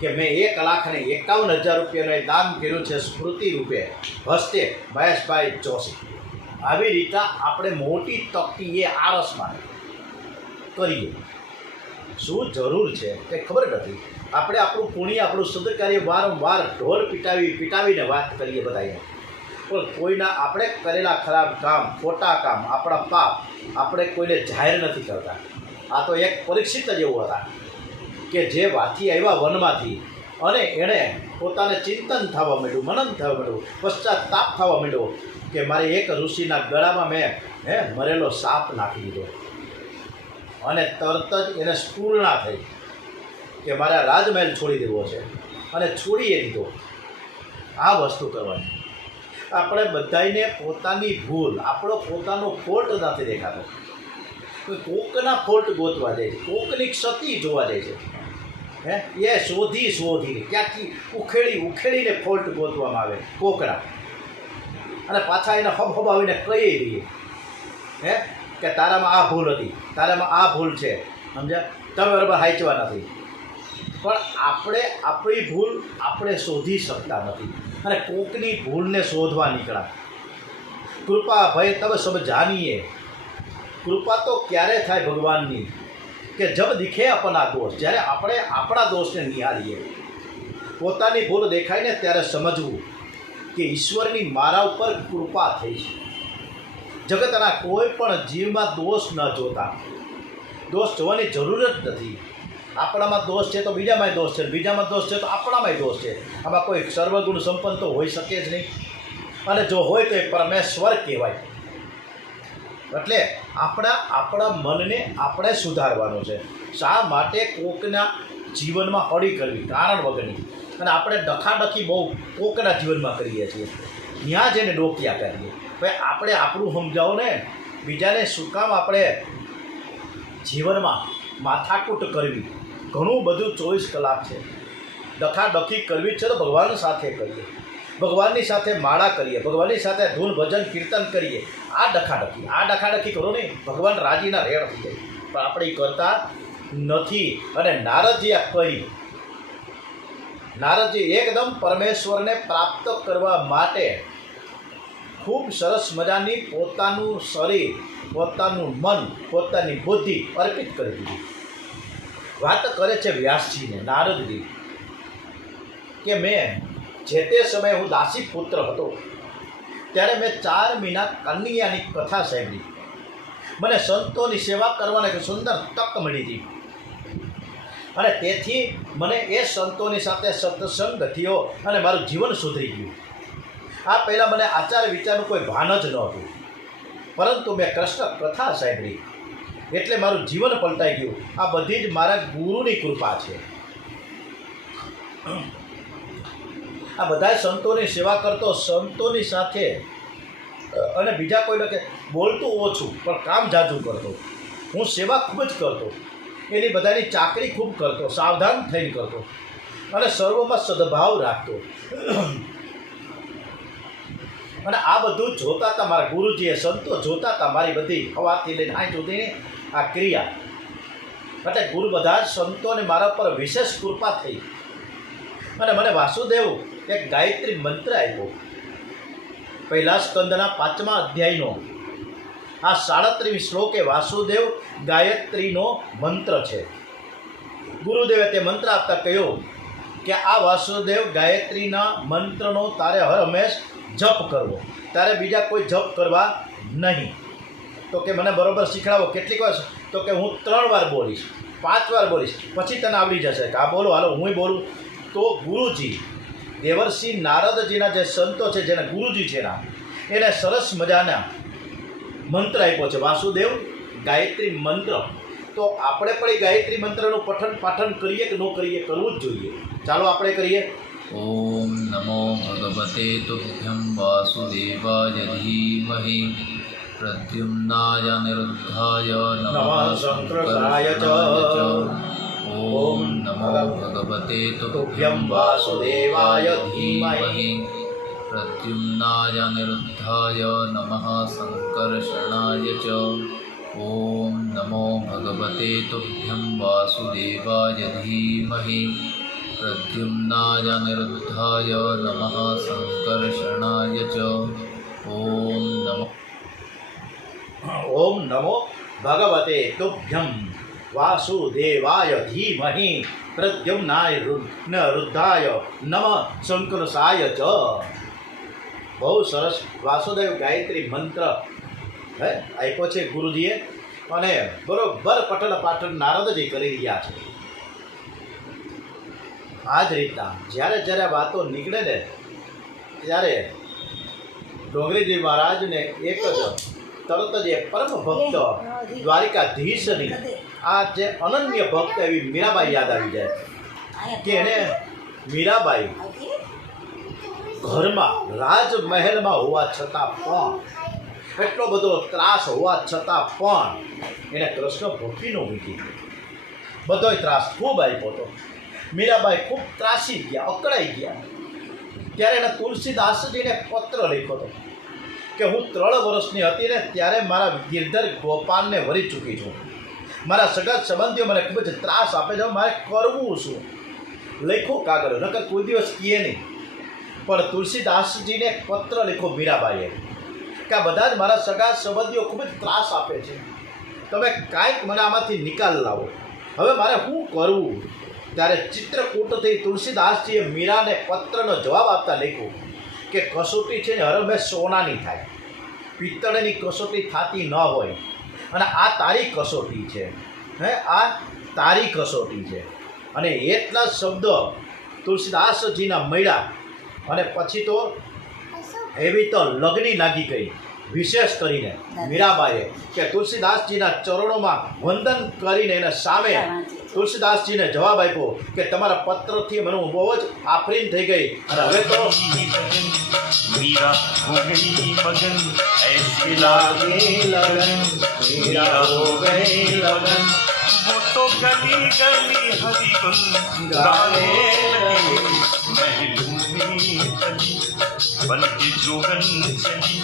કે મેં 1,51,000 રૂપિયાનું દાન કર્યું છે સ્મૃતિ રૂપે હસ્તે મહેશભાઈ જોશી. આવી રીતે આપણે મોટી તકતી એ આરસમાં કરીએ. શું જરૂર છે તે ખબર નથી. આપણે આપણું પુણ્ય, આપણું સદકાર્ય વારંવાર ઢોર પીટાવીને વાત કરીએ બધાએ, પણ કોઈના આપણે કરેલા ખરાબ કામ, ખોટા કામ, આપણા પાપ આપણે કોઈને જાહેર નથી કરતા. આ તો એક પરીક્ષિત જ એવું હતા કે જે વાથી આવ્યા વનમાંથી અને એણે પોતાને ચિંતન થવા માંડ્યું, મનન થવા માંડ્યું, પશ્ચાતાપ થવા માંડ્યો કે મારે એક ઋષિના ગળામાં મેં મરેલો સાપ નાખી દીધો અને તરત જ એને સ્ફૂર્ણા થઈ કે મારે રાજમહેલ છોડી દેવો છે અને છોડીએ દીધો. આ વસ્તુ કરવાની. આપણે બધાને પોતાની ભૂલ, આપણો પોતાનો ફોલ્ટ નથી દેખાતો. કોકના ફોલ્ટ ગોતવા જાય છે, કોકની ક્ષતિ જોવા જાય છે. એ શોધીને ક્યાંથી ઉખેડીને ફોલ્ટ ગોતવામાં આવે કોકના, અને પાછા એને હબહબાવીને કહી દઈએ કે તારામાં આ ભૂલ હતી, તારામાં આ ભૂલ છે, સમજ્યા, તમે બરાબર હાંચવા નથી. પણ આપણે આપણી ભૂલ આપણે શોધી શકતા નથી અને કોકની ભૂલને શોધવા નીકળ્યા. કૃપા ભાઈ તમે સબ જાણીએ, કૃપા તો ક્યારે થાય ભગવાનની કે જબ દિખે આપણા દોષ. જ્યારે આપણે આપણા દોષને નિહાળીએ, પોતાની ભૂલ દેખાય ને ત્યારે સમજવું કે ઈશ્વરની મારા ઉપર કૃપા થઈ છે. જગતના કોઈ પણ જીવમાં દોષ ન જોતા. દોષ જોવાની જરૂર જ નથી. આપણામાં દોષ છે તો બીજામાંય દોષ છે, બીજામાં દોષ છે તો આપણામાંય દોષ છે. આમાં કોઈ સર્વગુણ સંપન્ન તો હોઈ શકે જ નહીં, અને જો હોય તો એ પરમેશ્વર કહેવાય. એટલે આપણા મનને આપણે સુધારવાનું છે. શા માટે કોકના જીવનમાં હળી કરવી કારણ વગરની, અને આપણે ડખાડખી બહુ કોકના જીવનમાં કરીએ છીએ, ત્યાં જઈને ડોકિયા કરીએ. ભાઈ આપણે આપણું સમજાવો ને, બીજાને શું કામ આપણે જીવનમાં માથાકૂટ કરવી. ઘણું બધું 24 કલાક છે. ડખાડખી કરવી છે તો ભગવાન સાથે કરીએ, ભગવાનની સાથે માળા કરીએ, ભગવાનની સાથે ધૂન ભજન કીર્તન કરીએ. આ ડખાડખી કરો નહીં, ભગવાન રાજીના રેડ થઈ જાય. પણ આપણે એ કરતા નથી. અને નારદજી આ કરી, નારદજી એકદમ પરમેશ્વરને પ્રાપ્ત કરવા માટે ખૂબ સરસ મજાની પોતાનું શરીર, પોતાનું મન, પોતાની બુદ્ધિ અર્પિત કરી દીધી. વાત કરે છે વ્યાસજીને નારદજી કે મેં જે તે સમયે હું દાસી પુત્ર હતો ત્યારે મેં 4 મહિના કન્યાની કથા સાંભળી. મને સંતોની સેવા કરવાની એક સુંદર તક મળી હતી અને તેથી મને એ સંતોની સાથે સત્સંગ થયો અને મારું જીવન સુધરી ગયું. આ પહેલાં મને આચાર વિચારનું કોઈ ભાન જ નહોતું, પરંતુ મેં કૃષ્ણ કથા સાંભળી એટલે મારું જીવન પલટાઈ ગયું. આ બધી જ મારા ગુરુની કૃપા છે. આ બધા સંતોની સેવા કરતો, સંતોની સાથે અને બીજા કોઈ લખે બોલતું ઓછું પણ કામ જાજુ કરતો. હું સેવા ખૂબ જ કરતો, એની બધાની ચાકરી ખૂબ કરતો, સાવધાન થઈને કરતો અને સર્વમાં સદભાવ રાખતો. અને આ બધું જોતા હતા મારા ગુરુજીએ, સંતો જોતા હતા મારી બધી સવારથી લઈને આજ સુધીની આ ક્રિયા. એટલે ગુરુ બધા જ સંતોને મારા પર વિશેષ કૃપા થઈ અને મને વાસુદેવ એક ગાયત્રી મંત્ર આપ્યો. પહેલા સ્કંદના 5મા અધ્યાયનો આ 37 શ્લોક એ વાસુદેવ ગાયત્રીનો મંત્ર છે. ગુરુદેવે તે મંત્ર આપતા કહ્યું કે આ વાસુદેવ ગાયત્રીના મંત્રનો તારે હર હંમેશ જપ કરવો, તારે બીજા કોઈ જપ કરવા નહીં. તો કે મને બરોબર શીખડાવો, કેટલીક વાર? તો કે હું 3 વાર બોલીશ, 5 વાર બોલીશ, પછી તને આવડી જશે. કે આ બોલો, હાલો હું બોલું. તો ગુરુજી દેવર્ષિ નારદજીના જે સંતો છે, જેને ગુરુજી છે ના, એને સરસ મજાના મંત્ર આપ્યો છે, વાસુદેવ ગાયત્રી મંત્ર. તો આપણે પણ એ ગાયત્રી મંત્રનું પઠન પાઠન કરીએ કે ન કરીએ? કરવું જ જોઈએ. ચાલો આપણે કરીએ. ॐ नमो भगवते तुभ्यं वासुदेवाय धीमहि प्रद्युम्नाय अनिरुद्धाय नमः शङ्कराय च ॐ नमो भगवते तुभ्यं वासुदेवाय धीमहि प्रद्युम्नाय अनिरुद्धाय नमः शङ्कर्षणाय च ॐ नमो भगवते तुभ्यं वासुदेवाय धीमहि प्रद्युम्नाय अनिरुद्धाय नमः शङ्कर्षणाय च ॐ नमो ઓમ નમો ભગવતે તુભ્યં વાસુદેવાય ધીમહિ પ્રદ્યુમ્નાય રુદ્ધાય નમઃ શંકરસાય ચ. બહુ સરસ વાસુદેવ ગાયત્રી મંત્ર આપ્યો છે ગુરુજીએ અને બરોબર પઠન પાઠન નારદજી કરી રહ્યા છે. આ જ રીતના જ્યારે જ્યારે વાતો નીકળે ને ત્યારે ડોંગરીજી મહારાજને એક જ તરત જ એ પરમ ભક્ત દ્વારિકાધીશની આ જે અનન્ય ભક્ત એવી મીરાબાઈ યાદ આવી જાય કે એને મીરાબાઈ ઘરમાં રાજમહેલમાં હોવા છતાં પણ, એટલો બધો ત્રાસ હોવા છતાં પણ એને કૃષ્ણ ભક્તિ ન મૂકી. બધોય ત્રાસ ખૂબ આપ્યો હતો. મીરાબાઈ ખૂબ ત્રાસી ગયા, અકળાઈ ગયા. ત્યારે એને તુલસીદાસજીને પત્ર લખ્યો હતો કે હું 3 વર્ષની હતી ને ત્યારે મારા ગિરધર ગોપાલને વરી ચૂકી છું. મારા સગા સંબંધીઓ મને ખૂબ જ ત્રાસ આપે છે, મારે કરવું શું? લખો કાગળ, નકર કોઈ દિવસ કહે નહીં. પણ તુલસીદાસજીને એક પત્ર લખો મીરાબાઈએ કે આ બધા જ મારા સગા સંબંધીઓ ખૂબ જ ત્રાસ આપે છે, તમે કાંઈક મને આમાંથી નિકાલ લાવો, હવે મારે શું કરવું? ત્યારે ચિત્રકૂટથી તુલસીદાસજીએ મીરાને પત્રનો જવાબ આપતા લખ્યું કે કસોટી છે ને હરમેશ સોનાની થાય, પિત્તળની કસોટી થતી ન હોય. અને આ તારી કસોટી છે, આ તારી કસોટી છે. અને એટલા શબ્દ તુલસીદાસજીના મળ્યા અને પછી તો એવી તો લગ્ની લાગી ગઈ. વિશેષ કરીને મીરાબાઈએ કે તુલસીદાસજીના ચરણોમાં વંદન કરીને એને સામે તુલસીદાસજીને જવાબ આપ્યો કે તમારા પત્રથી મને હું બહુ જ આફરીન થઈ ગઈ અને હવે તો मीरा हो गई मगन ऐसी લાગે લગન, મીરા હો ગઈ લગન, वो तो गली गली हरी गुन गाने लगी महलों में चली बन के जोगन चली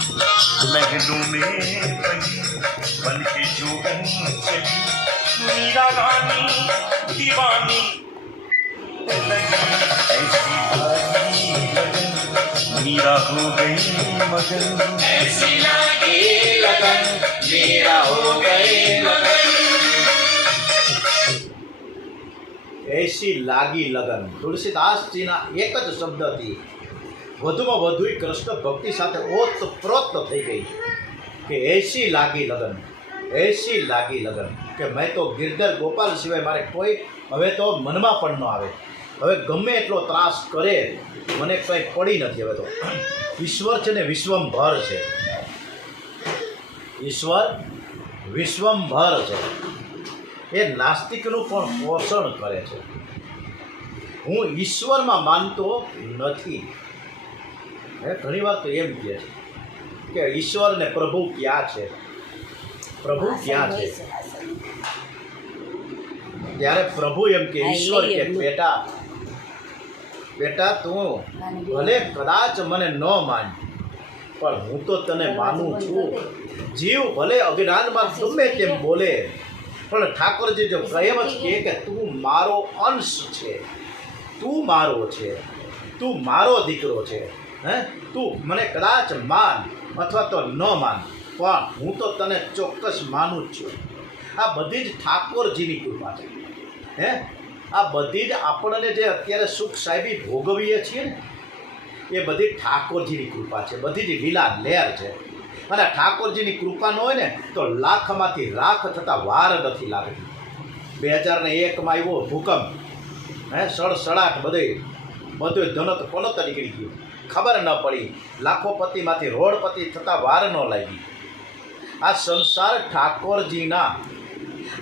महलों में चली बन के जोगन चली मीरा रानी दीवानी लगी ऐसी भारी लगन मीरा हो गई मगन ऐसी लागी लगन, मीरा હો ગઈ લગન. એસી લાગી લગન તુલસીદાસજીના એક જ શબ્દથી વધુમાં વધુ કૃષ્ણ ભક્તિ સાથે ઓતપ્રોત થઈ ગઈ કે એસી લાગી લગન, એસી લાગી લગન કે મેં તો ગિરધર ગોપાલ સિવાય મારે કોઈ હવે તો મનમાં પણ ન આવે. હવે ગમે એટલો ત્રાસ કરે મને કંઈ પડી નથી. હવે તો ઈશ્વર છે ને વિશ્વંભર છે, ઈશ્વર વિશ્વંભર છે. એ નાસ્તિકનું પણ પોષણ કરે છે. હું ઈશ્વરમાં માનતો નથી. ઘણી વાર તો એમ કહે છે કે ઈશ્વર ને પ્રભુ ક્યાં છે, પ્રભુ ક્યાં છે? ત્યારે પ્રભુ એમ કે ઈશ્વર કે બેટા બેટા તું ભલે કદાચ મને ન માન, પણ હું તો તને માનું છું. જીવ ભલે અજ્ઞાનમાં ગમે તેમ બોલે, પણ ઠાકોરજી જો એમ જ કહે કે તું મારો અંશ છે, તું મારો છે, તું મારો દીકરો છે. તું મને કદાચ માન અથવા તો ન માન, પણ હું તો તને ચોક્કસ માનું જ છું. આ બધી જ ઠાકોરજીની કૃપા છે. આ બધી જ આપણને જે અત્યારે સુખ સાહેબી ભોગવીએ છીએ ને, એ બધી ઠાકોરજીની કૃપા છે. બધી જ લીલા લહેર છે. અને ઠાકોરજીની કૃપા ન હોય ને તો લાખમાંથી લાખ થતાં વાર નથી લાગતી. 2001માં આવ્યો ભૂકંપ, સડસડાટ બધું ધનત પનત નીકળી ગયું, ખબર ન પડી. લાખોપતિમાંથી રોડપતિ થતાં વાર ન લાગી. આ સંસાર ઠાકોરજીના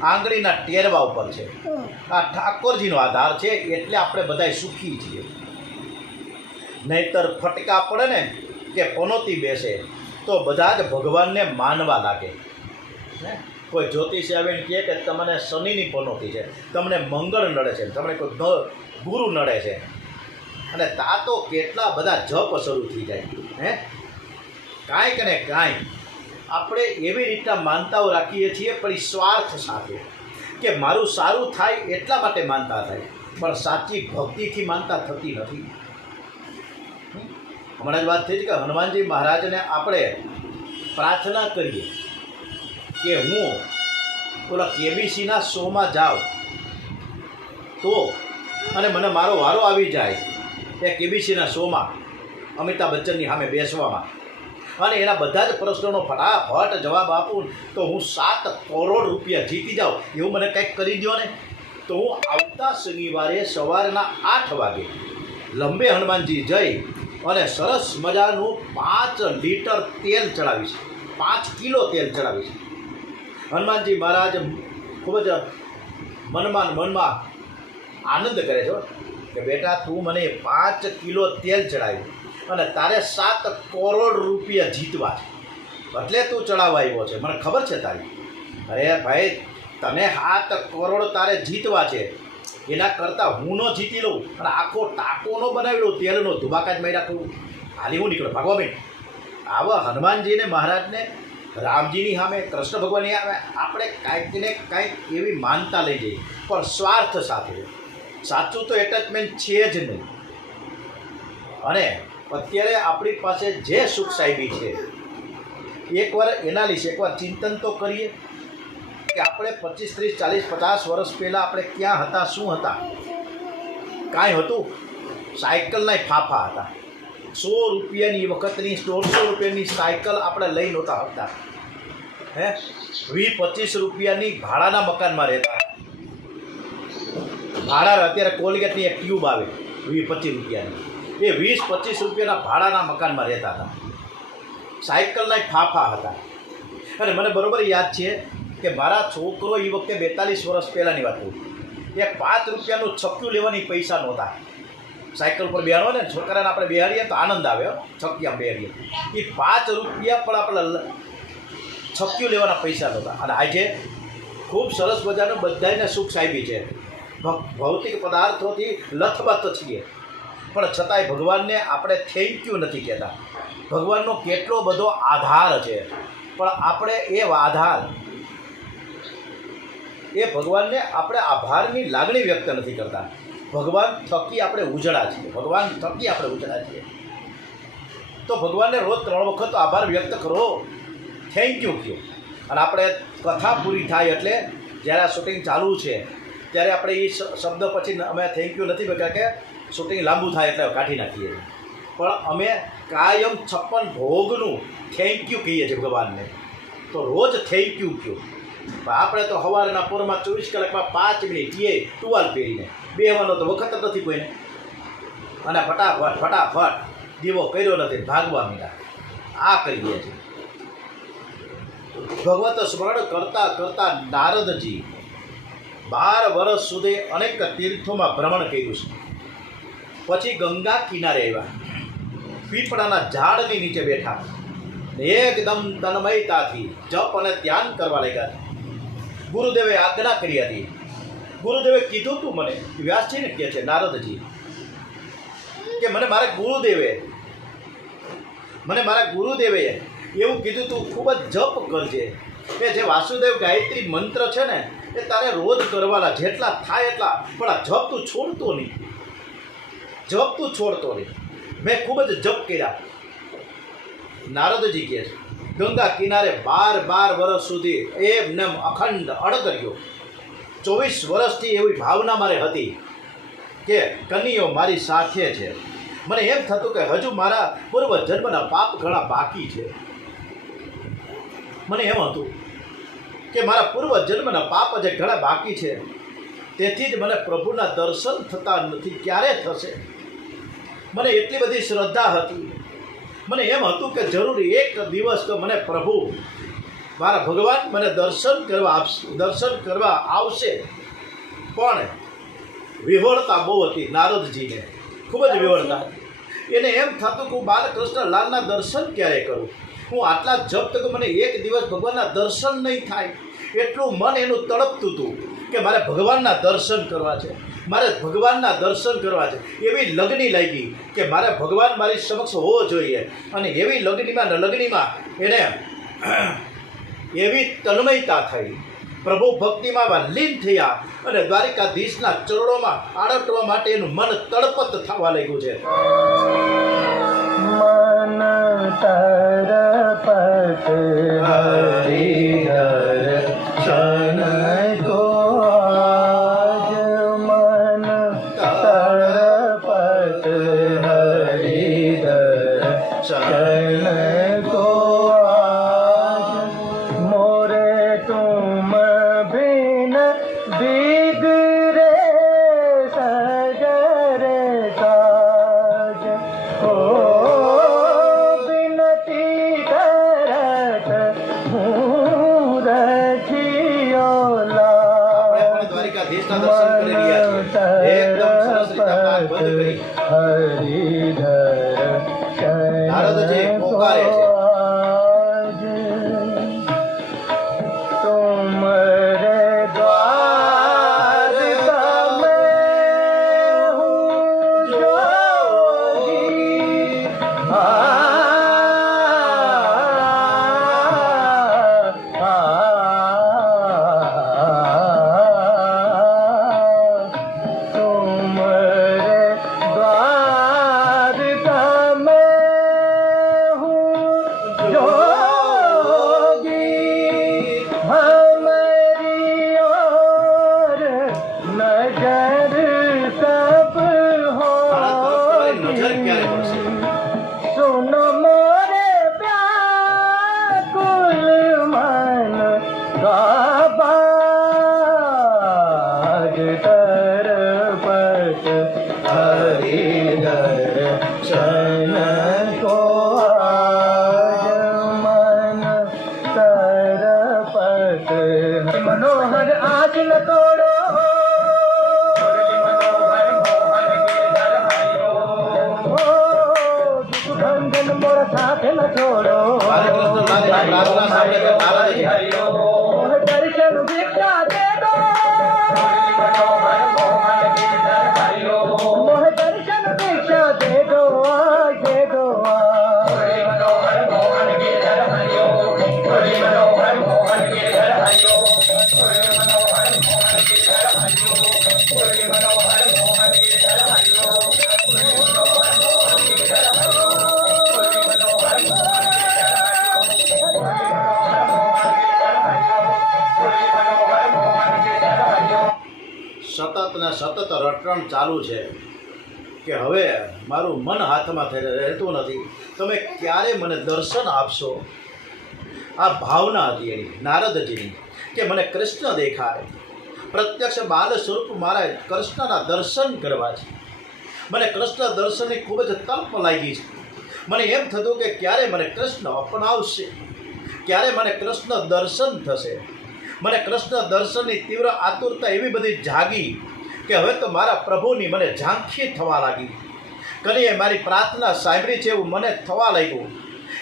આંગળીના ટેરવા ઉપર છે. આ ઠાકોરજીનો આધાર છે, એટલે આપણે બધાય સુખી છીએ. નહીતર ફટકા પડે ને કે પનોતી બેસે તો બધા જ ભગવાનને માનવા લાગે. કોઈ જ્યોતિષ આવીને કહે કે તમને શનિની પનોતી છે, તમને મંગળ નડે છે, તમને કોઈ ગુરુ નડે છે, અને તા તો કેટલા બધા જપ શરૂ થઈ જાય. કાંઈક ને કાંઈક આપણે એવી રીતના માનતાઓ રાખીએ છીએ, પણ સ્વાર્થ સાથે કે મારું સારું થાય એટલા માટે માનતા થાય, પણ સાચી ભક્તિથી માનતા થતી નથી. હમણાં જ વાત થઈ છે કે હનુમાનજી મહારાજને આપણે પ્રાર્થના કરીએ કે હું ઓલા કેબીસીના શોમાં જાઉં તો, અને મને મારો વારો આવી જાય એ કેબીસીના શોમાં અમિતાભ બચ્ચનની સામે બેસવામાં, અને એના બધા જ પ્રશ્નોનો ફટાફટ જવાબ આપું તો હું 7 કરોડ રૂપિયા જીતી જાઉં, એવું મને કંઈક કરી દો ને, તો હું આવતા શનિવારે સવારના 8 વાગે લંબે હનુમાનજી જઈ અને સરસ મજાનું 5 લીટર તેલ ચડાવીશ, 5 કિલો તેલ ચડાવીશ. હનુમાનજી મહારાજ ખૂબ જ મનમાં આનંદ કરે છે કે બેટા તું મને 5 કિલો તેલ ચડાવ્યું અને તારે 7 કરોડ રૂપિયા જીતવા છે, એટલે તું ચડાવવા આવ્યો છે, મને ખબર છે તારી. અરે ભાઈ, તને 7 કરોડ તારે જીતવા છે, એના કરતાં હું ન જીતી લઉં અને આખો ટાંકો ન બનાવી લઉં તેલનો, ધુબાકા જ માર્યા કરું, હાલી હું નીકળો ભાગવા ભાઈ. આવા હનુમાનજીને મહારાજને, રામજીની સામે, કૃષ્ણ ભગવાનની સામે આપણે કાંઈક ને કાંઈક એવી માનતા લઈ જઈએ, પણ સ્વાર્થ સાથે. સાચું તો એટેચમેન્ટ છે જ નહીં. અને અત્યારે આપણી પાસે જે સુખ સાહેબી છે, એકવાર એનાલિસિસ, એકવાર ચિંતન તો કરીએ કે આપણે 25, 30, 40, 50 વર્ષ પહેલાં આપણે ક્યાં હતા, શું હતા? કાંઈ હતું? સાયકલના ફાફા હતા. 100 રૂપિયાની વખતની 150 રૂપિયાની સાયકલ આપણે લઈ નહોતા શકતા. 20-25 રૂપિયાની ભાડાના મકાનમાં રહેતા. ભાડા અત્યારે કોલગેટની એક ટ્યુબ આવે 20-25 રૂપિયાની, એ 20-25 રૂપિયાના ભાડાના મકાનમાં રહેતા હતા. સાયકલના ફાફા હતા. અને મને બરાબર યાદ છે કે મારા છોકરો એ વખતે 42 વર્ષ પહેલાંની વાત કહું, એક 5 રૂપિયાનું છક્કું લેવાની પૈસા નહોતા. સાયકલ પર બેહાડો ને છોકરાને આપણે બેહાડીએ તો આનંદ આવે, છક્કીમાં બેહાડીએ, એ 5 રૂપિયા પણ આપણે છક્કું લેવાના પૈસા નહોતા. અને આજે ખૂબ સરસ મજાનું બધાને સુખ સાહેબી છે, ભૌતિક પદાર્થોથી લથબથ છીએ, પણ છતાંય ભગવાનને આપણે થેન્ક યુ નથી કહેતા. ભગવાનનો કેટલો બધો આધાર છે, પણ આપણે એ ભગવાનને આપણે આભારની લાગણી વ્યક્ત નથી કરતા. ભગવાન થકી આપણે ઉજળા છીએ, ભગવાન થકી આપણે ઉજળા છીએ. તો ભગવાનને રોજ 3 વખત આભાર વ્યક્ત કરો, થેન્ક યુ કહો. અને આપણે કથા પૂરી થાય એટલે જ્યારે આ શૂટિંગ ચાલુ છે ત્યારે આપણે એ શબ્દ પછી અમે થેન્ક યુ નથી બોલ્યા કે શૂટિંગ લાંબુ થાય એટલે કાઢી નાખીએ, પણ અમે કાયમ 56 ભોગનું થેન્ક યુ કહીએ છીએ ભગવાનને. તો રોજ થેન્ક યુ કહો. આપણે તો સવારના પોરમાં 24 કલાકમાં 5 મિનિટ એ ટુવાલ પહેરીને બેહવાનો તો વખત જ નથી કોઈને, અને ફટાફટ દીવો કર્યો નથી, ભાગવા મીડા આ કરીએ છીએ. ભગવત સ્મરણ કરતાં કરતાં નારદજી 12 વર્ષ સુધી અનેક તીર્થોમાં ભ્રમણ કર્યું છે. પછી ગંગા કિનારે આવ્યા, પીપળાના ઝાડની નીચે બેઠા, એકદમ તન્મયતાથી જપ અને ધ્યાન કરવા લાગ્યા. ગુરુદેવે આજ્ઞા કરી હતી. ગુરુદેવે કીધું તું મને, વ્યાસજીને કહે છે નારદજી, કે મને મારા ગુરુદેવે એવું કીધું તું ખૂબ જ જપ કરજે, કે જે વાસુદેવ ગાયત્રી મંત્ર છે ને એ તારે રોજ કરવાના, જેટલા થાય એટલા, પણ આ જપ તું છોડતો નહીં. મેં ખૂબ જ જપ કર્યા. નારદજી કહે છે ગંગા કિનારે 12 વર્ષ સુધી એમને અખંડ અડગર્યો. 24 વર્ષથી એવી ભાવના મારે હતી કે કનૈયો મારી સાથે છે. મને એમ થતું કે હજુ મારા પૂર્વ જન્મના પાપ ઘણા બાકી છે. મને એમ હતું કે મારા પૂર્વ જન્મના પાપ જે ઘણા બાકી છે, તેથી જ મને પ્રભુના દર્શન થતા નથી. ક્યારે થશે? મને એટલી બધી શ્રદ્ધા હતી. મને એમ હતું કે જરૂરી એક દિવસ તો મને પ્રભુ, મારા ભગવાન મને દર્શન કરવા આવશે. પણ વિવળતા બહુ હતી નારદજીને, ખૂબ જ વિવળતા. એને એમ થતું કે હું બાલકૃષ્ણ લાલના દર્શન ક્યારે કરું? હું આટલા જપ તો મને એક દિવસ ભગવાનના દર્શન નહીં થાય. એટલું મન એનું તડપતું હતું કે મારે ભગવાનના દર્શન કરવા છે, એવી લગની લાગી કે મારે ભગવાન મારી સમક્ષ હોવો જોઈએ. અને એવી લગનીમાં એને એવી તન્મયતા થઈ, પ્રભુ ભક્તિમાં લીન થયા અને દ્વારિકાધીશના ચરણોમાં આળટવા માટે એનું મન તડપત થવા લાગ્યું છે. मन तरपत हरिदर्शन को आज, मन तरपत हरिदर्शन को आज, मोरे तुम बिन बिगड़े सजरे साज हो, દ્વારિકાધીશના દર્શન કરી રહ્યા છીએ. એકદમ સરસ રીતે આંખ બંધ કરી નારદજી પોકારે છે. तुमरे द्वार मैं हूँ जोगी, तुमरे द्वार मैं हूँ जोगी, हमारी ओर नजर सब નજર ક્યારે પડશે? सुनो मोरे व्याकुल मन बाज, तरपत हरिदर्शन को आज, मन तरपत मनोहर आँच न तोड़ो, भंजन मोर साथ न छोड़ो, બાલકૃષ્ણ લાલના પ્રાર્થના સાંભળે છે નારદજી. दर्शन भिक्षा दे दो, मोह दर्शन भिक्षा दे दो, दे दो। સતત ને સતત રટણ ચાલુ છે કે હવે મારું મન હાથમાં રહેતું નથી. તમે ક્યારે મને દર્શન આપશો? આ ભાવના હતી એની, નારદજીની, કે મને કૃષ્ણ દેખાય, પ્રત્યક્ષ બાલ સ્વરૂપ મારા કૃષ્ણના દર્શન કરવા છે. મને કૃષ્ણ દર્શનની ખૂબ જ તલપ લાગી છે. મને એમ થતું કે ક્યારે મને કૃષ્ણ અપનાવશે, ક્યારે મને કૃષ્ણ દર્શન થશે. મને કૃષ્ણ દર્શનની તીવ્ર આતુરતા એવી બધી જાગી કે હવે તો મારા પ્રભુની મને ઝાંખી થવા લાગી. કનૈયાએ મારી પ્રાર્થના સાંભળી છે એવું મને થવા લાગ્યું.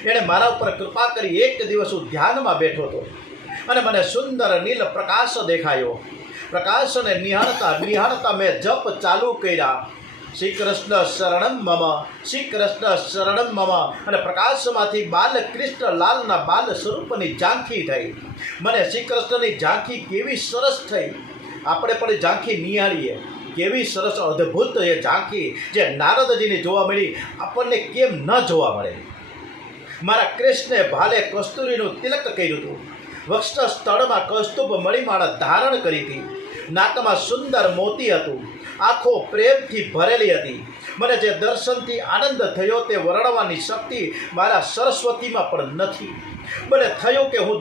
એણે મારા ઉપર કૃપા કરી એક દિવસ હું ધ્યાનમાં બેઠો હતો અને મને સુંદર નીલ પ્રકાશ દેખાયો. પ્રકાશને નિહાળતા મેં જપ ચાલુ કર્યા. શ્રી કૃષ્ણ શરણમ મમ, શ્રી કૃષ્ણ શરણમ મમ. અને પ્રકાશમાંથી બાલકૃષ્ણ લાલના બાલ સ્વરૂપની ઝાંખી થઈ. મને શ્રી કૃષ્ણની ઝાંખી કેવી સરસ થઈ. આપણે પણ ઝાંખી નિહાળીએ, કેવી સરસ અદ્ભુત એ ઝાંખી જે નારદજીને જોવા મળી આપણને કેમ ન જોવા મળે. મારા કૃષ્ણે ભાલે કસ્તુરીનું તિલક કર્યું હતું. વક્ષ સ્થળમાં કસ્તુભ મણીમાળા ધારણ કરી હતી. નાકમાં સુંદર મોતી હતું. આંખો પ્રેમથી ભરેલી હતી. મને જે દર્શનથી આનંદ થયો તે વર્ણવાની શક્તિ મારા સરસ્વતીમાં પણ નથી. મને થયું કે હું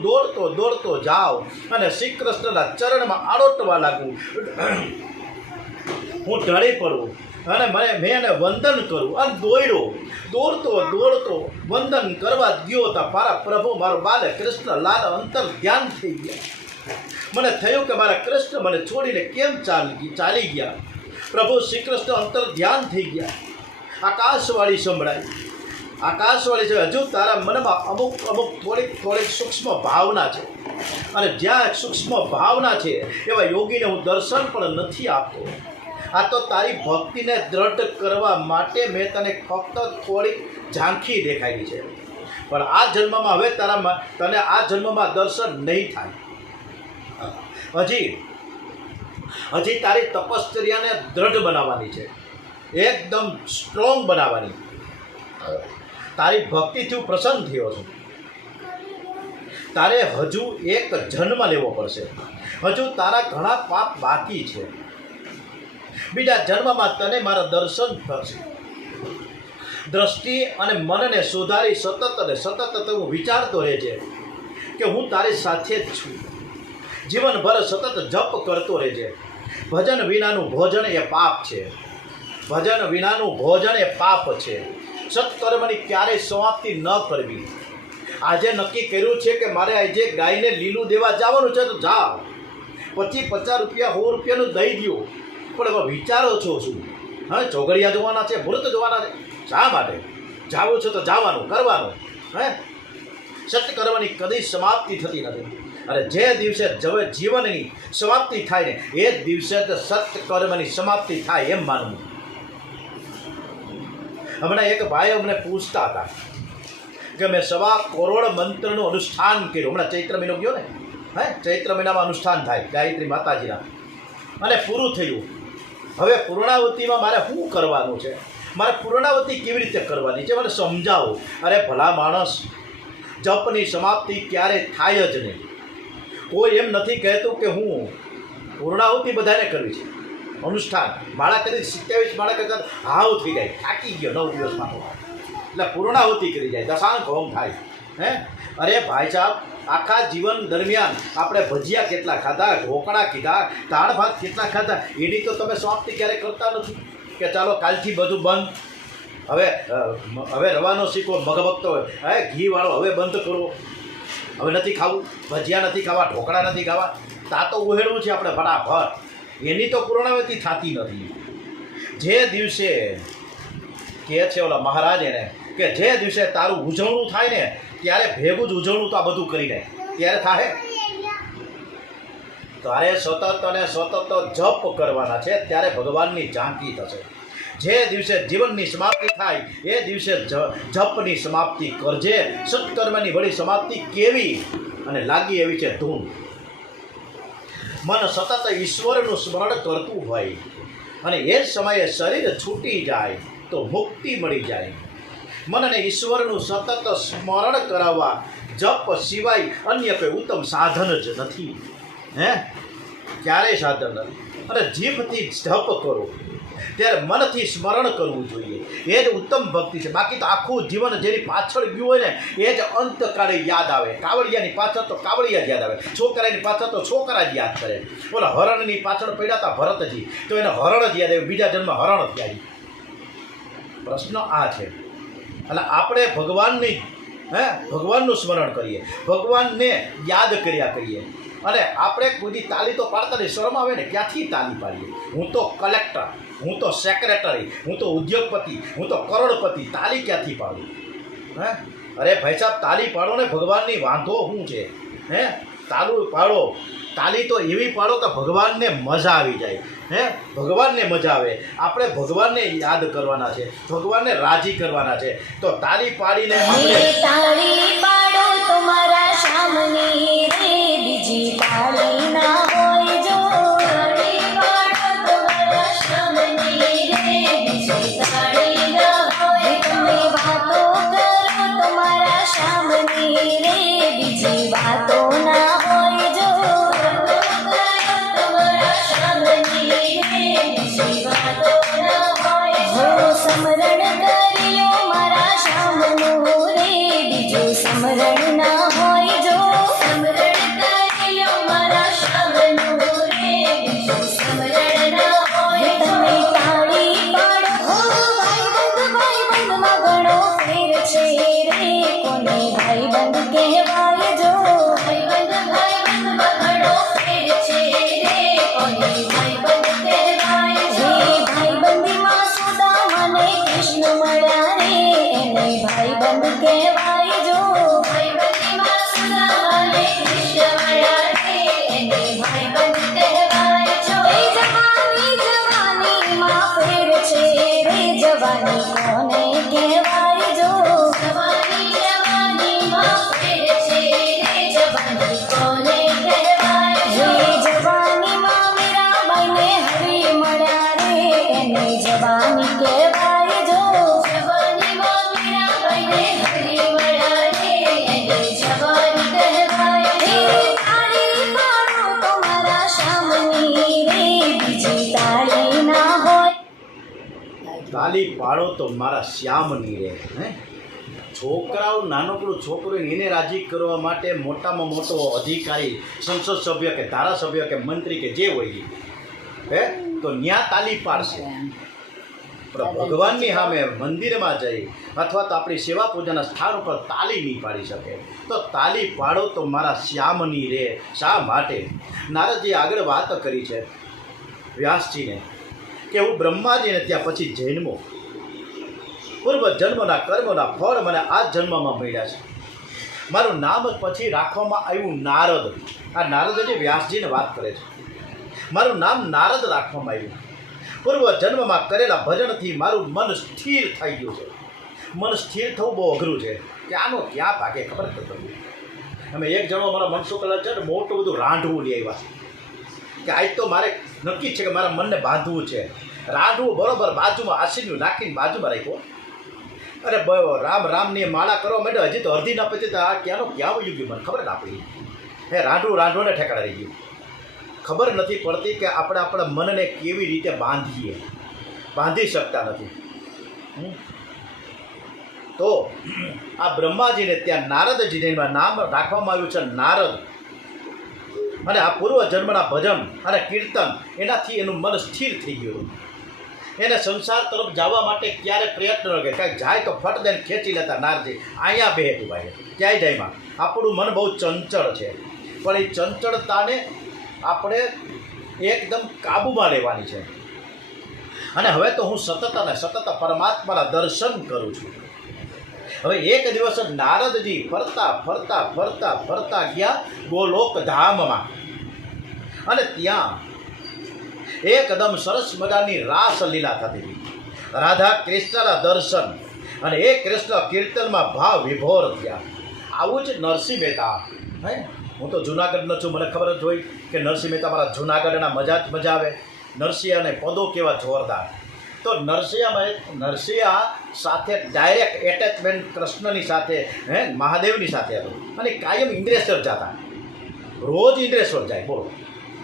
દોડતો જાઉં અને શ્રી કૃષ્ણના ચરણમાં આડોટવા લાગું. હું ઢળી પડું અને મેં એને વંદન કરું અને દોડતો વંદન કરવા ગયો હતા. મારા પ્રભુ મારો બાલ કૃષ્ણ લાલ અંતર ધ્યાન થઈ ગયા. મને થયું કે મારા કૃષ્ણ મને છોડીને કેમ ચાલી ગયા. પ્રભુ શ્રી કૃષ્ણ અંતર ધ્યાન થઈ ગયા. આકાશવાળી સંભળાય. આકાશવાળી છે, હજુ તારા મનમાં અમુક થોડીક સૂક્ષ્મ ભાવના છે અને જ્યાં સૂક્ષ્મ ભાવના છે એવા યોગીને હું દર્શન પણ નથી આપતો. આ તો તારી ભક્તિને દ્રઢ કરવા માટે મેં તને ફક્ત થોડીક ઝાંખી દેખાડી છે, પણ આ જન્મમાં હવે તને આ જન્મમાં દર્શન નહીં થાય. હજી તારી તપશ્ચર્યાને દ્રઢ બનાવવાની છે, એકદમ સ્ટ્રોંગ બનાવવાની. તારી ભક્તિથી હું પ્રસન્ન થયો છું. તારે હજુ એક જન્મ લેવો પડશે. હજુ તારા ઘણા પાપ બાકી છે. બીજા જન્મમાં તને મારા દર્શન થશે. દ્રષ્ટિ અને મનને સુધારી સતત હું વિચારતો રહેજે કે હું તારી સાથે જ છું. જીવનભર સતત જપ કરતો રહેજે. ભજન વિનાનું ભોજન એ પાપ છે. ભજન વિનાનું ભોજન એ પાપ છે. સત્કર્મની ક્યારેય સમાપ્તિ ન કરવી. આજે નક્કી કર્યું છે કે મારે આજે ગાયને લીલું દેવા જવાનું છે તો જાઓ. 50 રૂપિયા 100 રૂપિયાનું દઈ દો, પણ હવે વિચારો છો શું? હા, ચોગડિયા જોવાના છે, મૃત જોવાના છે. શા માટે જાવું છે? તો જવાનું, કરવાનું. સત્કર્મની કદી સમાપ્તિ થતી નથી. અને જે દિવસે જીવનની સમાપ્તિ થાય ને એ જ દિવસે સત્કર્મની સમાપ્તિ થાય એમ માનવું. હમણાં એક ભાઈ અમને પૂછતા હતા કે મેં 1.25 કરોડ મંત્રનું અનુષ્ઠાન કર્યું. હમણાં ચૈત્ર મહિનો ગયો ને, ચૈત્ર મહિનામાં અનુષ્ઠાન થાય ગાયત્રી માતાજીના, અને પૂરું થયું. હવે પૂર્ણાવતીમાં મારે શું કરવાનું છે? મારે પૂર્ણાવતી કેવી રીતે કરવાની છે મને સમજાવો. અરે ભલા માણસ, જપની સમાપ્તિ ક્યારે થાય જ નહીં. કોઈ એમ નથી કહેતું કે હું પૂર્ણાહુતિ બધાને કરવી છે. અનુષ્ઠાન માળા કરી 27 માળા કરતા હાવ થઈ જાય, થાકી ગયો 9 દિવસમાં, એટલે પૂર્ણાહુતિ કરી જાય, દશાંક હોમ થાય. અરે ભાઈ સાહેબ, આખા જીવન દરમિયાન આપણે ભજીયા કેટલા ખાધા, ઢોકળા કીધા, દાળ ભાત કેટલા ખાધા, એની તો તમે સમાપ્તિ ક્યારે કરતા નથી કે ચાલો કાલથી બધું બંધ. હવે રવાનો શીખો. મગભક્તો હોય ઘીવાળો હવે બંધ કરો, હવે નથી ખાવું, ભજીયા નથી ખાવા, ઢોકળા નથી ખાવા. તા તો ઉહેડવું છે આપણે ફટાફટ. એની તો પૂર્ણાવતી થતી નથી. જે દિવસે કહે છે ઓલા મહારાજ એને કે જે દિવસે તારું ઉજવણું થાય ને ત્યારે ભેગું જ ઉજવણું તો આ બધું કરી દે ત્યારે થાય. તારે સતત અને સતત જપ કરવાના છે, ત્યારે ભગવાનની ઝાંકી થશે. જે દિવસે જીવનની સમાપ્તિ થાય એ દિવસે જપની સમાપ્તિ કરજે. સત્કર્મની વળી સમાપ્તિ કેવી અને લાગી એવી છે ધૂન. મન સતત ઈશ્વરનું સ્મરણ કરતું હોય અને એ સમયે શરીર છૂટી જાય તો મુક્તિ મળી જાય. મનને ઈશ્વરનું સતત સ્મરણ કરાવવા જપ સિવાય અન્ય કોઈ ઉત્તમ સાધન જ નથી. ક્યારેય સાધન નથી. અને જીભથી જપ કરો ત્યારે મનથી સ્મરણ કરવું જોઈએ. એ જ ઉત્તમ ભક્તિ છે. બાકી તો આખું જીવન જેની પાછળ ગયું હોય ને એ જ અંતકાળે યાદ આવે. કાવડિયાની પાછળ તો કાવડિયા જ યાદ આવે, છોકરાની પાછળ તો છોકરા જ યાદ કરે. ઓલા હરણની પાછળ પડ્યા હતા ભરતજી, તો એને હરણ જ યાદ આવે, બીજા જન્મ હરણ જ યાદ. પ્રશ્ન આ છે. એટલે આપણે ભગવાનની ભગવાનનું સ્મરણ કરીએ, ભગવાનને યાદ કર્યા કરીએ. અને આપણે કોઈ તાલી તો પાડતા નહીં, શરમ આવે ને, ક્યાંથી તાલી પાડીએ? હું તો કલેક્ટર, હું તો સેક્રેટરી, હું તો ઉદ્યોગપતિ, હું તો કરોડપતિ, તાલી ક્યાંથી પાડું? અરે ભાઈ સાહેબ, તાલી પાડો ને, ભગવાનની વાંધો શું છે? તાલું પાડો, તાલી તો એવી પાડો કે ભગવાનને મજા આવી જાય. ભગવાનને મજા આવે. આપણે ભગવાનને યાદ કરવાના છે, ભગવાનને રાજી કરવાના છે. તો તાલી પાડીને આપણે તાળી પાડો તમારા સામની રે, બીજી તાળી ના હોય જો. તાળી પાડો તમારા સામની રે, બીજી તાળી ના હોય. તમે વાતો કરો તમારા સામની રે, બીજી વાતો ના હોય જો. તમારા સામની રે, બીજી વાતો ના હોય જો. સમરણ કર્યો મારા સામનું રે, બીજું સમરણ ના હોય જો. સમરણ કર્યો મારા સામનું રે, બીજું સમરણ ના હોય જો. તમે તાળી પાડો, ભાઈબંધમાં ઘણો ફેર છે રે, કોને ભાઈબંધ કહેવાય જો. ભાઈબંધમાં ઘણો ફેર છે રે, કોને ભાઈબંધ કહેવાય જો. ભાઈબંધીમાં સુદામાને કૃષ્ણ મળ્યા રે, એને ભાઈબંધ કહેવાય જો. ભાઈબંધીમાં સુદામાને કૃષ્ણ મળ્યા રે, એને ભાઈબંધ કહેવાય જો. જવાનીમાં ફેર છે રે, જવાની કોને કહેવાય જો. જવાનીમાં ફેર છે રે, જવાની કોને કહેવાય જો. જવાનીમાં મીરાબાઈને હરી મળ્યા રે, એને જવાની કહેવાય જો. જવાનીમાં મીરાબાઈને હરી મળ્યા રે, એને જવાની કહેવાય જો. તાળી પાડો તમારા સામની રે, બીજી તાળી ના હોય. તાલી પાડો તો મારા શ્યામની રે. છોકરાઓ, નાનકડું છોકરો એને રાજી કરવા માટે મોટામાં મોટો અધિકારી, સંસદ સભ્ય કે ધારાસભ્ય કે મંત્રી કે જે હોય તો ન્યા તાલી પાડશે. પણ ભગવાનની સામે મંદિરમાં જઈ અથવા તો આપણી સેવા પૂજાના સ્થાન ઉપર તાલી નહીં પાડી શકે. તો તાલી પાડો તો મારા શ્યામની રે. શા માટે? નારદજી આગળ વાત કરી છે વ્યાસજીને કે હું બ્રહ્માજીને ત્યાં પછી જન્મો, પૂર્વ જન્મના કર્મોના ફળ મને આ જન્મમાં મળ્યા છે. મારું નામ પછી રાખવામાં આવ્યું નારદ. આ નારદજી વ્યાસજીને વાત કરે છે. મારું નામ નારદ રાખવામાં આવ્યું. પૂર્વ જન્મમાં કરેલા ભજનથી મારું મન સ્થિર થઈ ગયું છે. મન સ્થિર થવું બહુ અઘરું છે કે આનો ક્યાં ભાગે ખબર જ નથી. અમે એક જણો મારા મનસુખ કલર છે ને મોટું બધું રાંધવું લઈ આવ્યા કે આજ તો મારે નક્કી છે કે મારા મનને બાંધવું છે. રાંધવું બરોબર બાજુમાં આશીર્યું નાખીને બાજુમાં રાખ્યો. અરે રામ રામની માળા કરવા માટે હજી તો અડધી ના પછી તો આ ક્યાંનો ક્યાં વયું ગયું મને ખબર ના પડી. રાંધવાને ઠેકાણા રહી ગયું. ખબર નથી પડતી કે આપણે આપણા મનને કેવી રીતે બાંધીએ. બાંધી શકતા નથી. તો આ બ્રહ્માજીને ત્યાં નારદજીને નામ રાખવામાં આવ્યું છે નારદ. અને આ પૂર્વ જન્મના ભજન અને કીર્તન એનાથી એનું મન સ્થિર થઈ ગયું. એને સંસાર તરફ જવા માટે ક્યારે પ્રયત્ન ન કરે. કાંઈક જાય તો ફટ દઈને ખેંચી લેતા નારજી. અહીંયા બેઠું ભાઈ ક્યાંય જાયમાં. આપણું મન બહુ ચંચળ છે, પણ એ ચંચળતાને આપણે એકદમ કાબૂમાં લેવાની છે. અને હવે તો હું સતત અને સતત પરમાત્માના દર્શન કરું છું. હવે એક દિવસ નારદજી ફરતા ફરતા ફરતા ફરતા ગયા ગોલોક ધામમાં. અને ત્યાં એકદમ સરસ મજાની રાસલીલા થતી હતી. રાધા કૃષ્ણના દર્શન અને એ કૃષ્ણ કીર્તનમાં ભાવ વિભોર થયા. આવું જ નરસિંહ મહેતા. હું તો જુનાગઢનો છું, મને ખબર જ હોય કે નરસિંહ મહેતા મારા જુનાગઢના મજા આવે. નરસિંહ અને પદો કેવા જોરદાર. તો નરસિંહ સાથે ડાયરેક્ટ એટેચમેન્ટ કૃષ્ણની સાથે મહાદેવની સાથે હતું. અને કાયમ ઇન્દ્રેશ્વર જતા, રોજ ઇન્દ્રેશ્વર જાય. બોલો.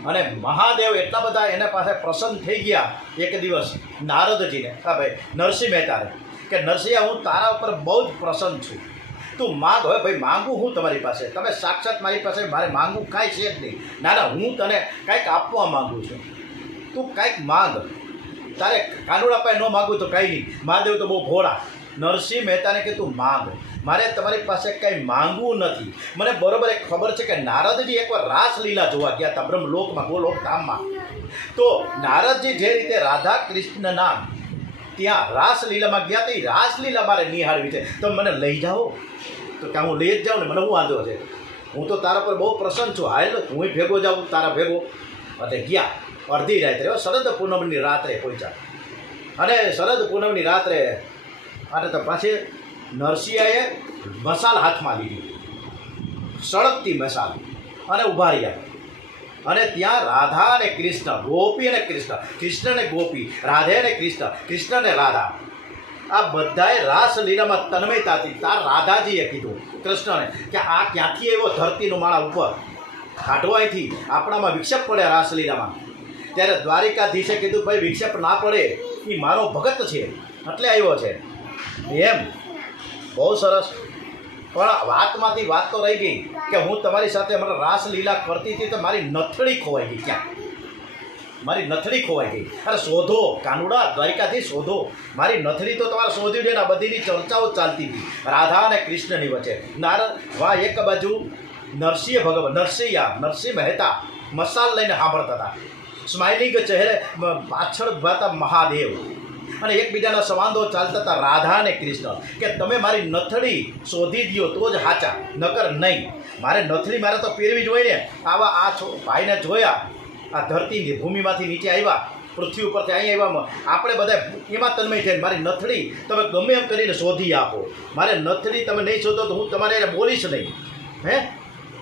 અને મહાદેવ એટલા બધા એના પાસે પ્રસન્ન થઈ ગયા એક દિવસ નારદજીને, હા ભાઈ નરસિંહ મહેતાને, કે નરસિંહ હું તારા ઉપર બહુ જ પ્રસન્ન છું. તું માંગ. હવે ભાઈ માંગવું હું તમારી પાસે? તમે સાક્ષાત મારી પાસે મારે માંગવું કાંઈ છે જ નહીં. ના હું તને કાંઈક આપવા માગું છું. તું કાંઈક માંગ. તારે કાનુડા પાસે ન માગું તો કાંઈ નહીં. મહાદેવ તો બહુ ભોળા. નરસિંહ મહેતાને કે તું માંગ. મારે તમારી પાસે કંઈ માંગવું નથી. મને બરોબર એક ખબર છે કે નારદજી એકવાર રાસલીલા જોવા ગયા હતા બ્રહ્મલોકમાં, ગોલોક ધામમાં. તો નારદજી જે રીતે રાધા કૃષ્ણના ત્યાં રાસલીલામાં ગયા હતા, એ રાસલીલા મારે નિહાળવી છે. તમે મને લઈ જાઓ તો કે હું લઈ જ જાઉં ને, મને શું વાંધો છે? હું તો તારા પર બહુ પ્રસન્ન છું, હાલ હું ભેગો જાઉં તારા ભેગો. અને ગયા અડધી રાત્રે, શરદ પૂનમની રાત્રે પહોંચ્યા. અને શરદ પૂનમની રાત્રે અને તો પાછી નરસિંહાએ મસાલ હાથમાં લીધી, સળગતી મસાલ, અને ઊભા રહ્યા. અને ત્યાં રાધા અને કૃષ્ણ, ગોપી અને કૃષ્ણ, કૃષ્ણ ને ગોપી, રાધે અને કૃષ્ણ, કૃષ્ણ ને રાધા, આ બધાએ રાસલીલામાં તન્મયતાથી. તાર રાધાજીએ કીધું કૃષ્ણને કે આ ક્યાંથી આવ્યો ધરતીનો માળા ઉપર, કાઢવાથી આપણામાં વિક્ષેપ પડે રાસલીલામાં. ત્યારે દ્વારિકાધીશે કીધું ભાઈ વિક્ષેપ ના પડે, એ મારો ભગત છે એટલે આવ્યો છે એમ. બહુ સરસ. પણ વાતમાંથી વાત તો રહી ગઈ કે હું તમારી સાથે મને રાસલીલા કરતી હતી તો મારી નથડી ખોવાઈ ગઈ. ક્યાં મારી નથડી ખોવાઈ ગઈ? અરે શોધો કાનુડા, દ્વારિકાથી શોધો મારી નથડી. તો તમારે શોધ્યું છે ને, આ બધીની ચર્ચાઓ ચાલતી હતી રાધા અને કૃષ્ણની વચ્ચે. નારદ વાહ, એક બાજુ નરસિંહ મહેતા મસાલ લઈને સાંભળતા હતા, સ્માઇલિંગ ચહેરે પાછળ ભાતા મહાદેવ, અને એકબીજાના સંવાદો ચાલતા હતા રાધા અને કૃષ્ણ કે તમે મારી નથડી શોધી દો તો જ સાચા, નકર નહીં. મારે નથડી મારે તો પહેરવી જ હોય ને. આવા આ ભાઈને જોયા, આ ધરતીની ભૂમિમાંથી નીચે આવ્યા, પૃથ્વી ઉપરથી અહીં આવ્યા, આપણે બધા એમાં તન્મય થઈને મારી નથડી તમે ગમે એમ કરીને શોધી આપો. મારે નથડી તમે નહીં શોધો તો હું તમારે એને બોલીશ નહીં. હે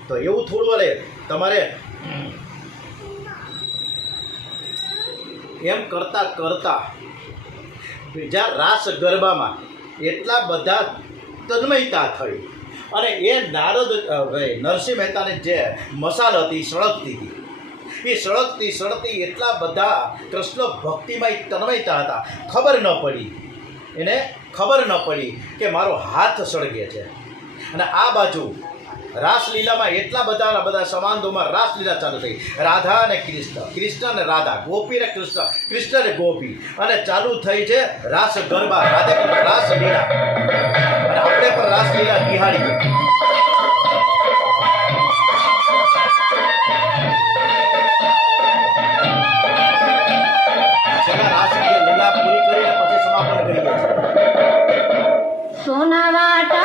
તો એવું થોડું વળે તમારે. એમ કરતાં કરતાં બીજા રાસ ગરબામાં એટલા બધા તન્મયતા થઈ. અને એ નારદ નરસિંહ મહેતાની જે મસાલ હતી સળગતી હતી, એ સળગતી એટલા બધા કૃષ્ણ ભક્તિમાં તન્મયતા હતા. ખબર ન પડી કે મારો હાથ સળગે છે. અને આ બાજુ રાસલીલામાં એટલા બધા સંવાદોમાં રાસલીલા ચાલુ થઈ. રાધા અને કૃષ્ણ, કૃષ્ણ અને રાધા, ગોપી ને કૃષ્ણ, કૃષ્ણ ને ગોપી, અને ચાલુ થઈ છે રાસ ગરબા, રાસલીલા. અને આપણે પણ રાસલીલા નિહાળીએ. રાસલીલા પૂરી કરીને પછી સમાપન કરીએ છીએ. સોના વાટા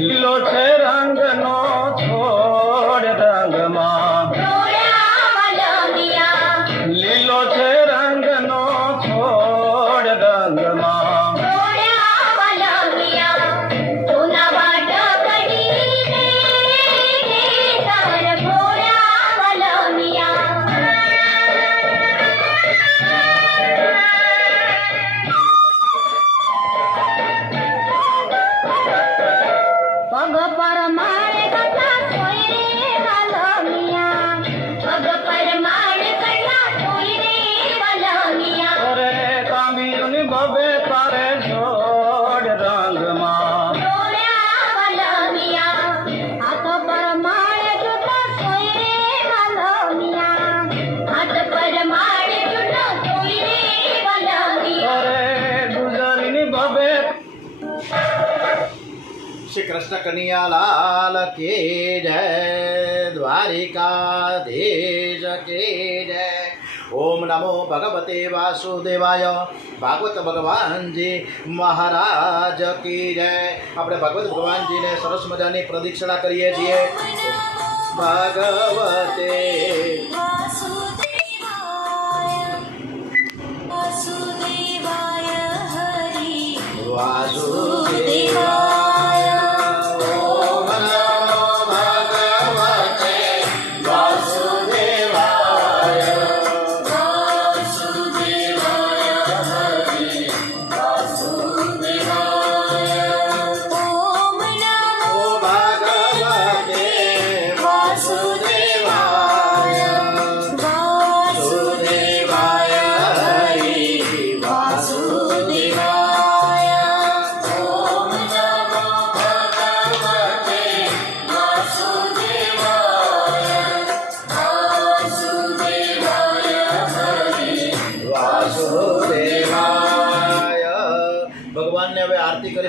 લીલો છે રંગનો છોડ રંગમાં, લીલો છે રંગનો છોડ રંગમાં, પગ પર મારે કથા કોઈ રે વાલમિયા, પગ પર મારે કથા કોઈ રે વાલમિયા. અરે તાંબીરની બબે તારે છોડ રંગમાં, વાલમિયા, હાથ પર મારે જૂઠો કોઈ રે વાલમિયા, હાથ પર મારે જૂઠો કોઈ રે વાલમિયા. અરે ગુજરીની બબે. શ્રી કૃષ્ણ કનૈયા લાલ કે જય, દ્વારિકાધીશ કે જય. ઓમ નમો ભગવતે વાસુદેવાય. ભાગવત ભગવાનજી મહારાજ કી જય. આપણે ભગવત ભગવાનજીને સરસ મજાની પ્રદક્ષિણા કરીએ છીએ. ભગવતે વાસુદેવાય હરિ વાસુદેવાય. વાસુદેવાય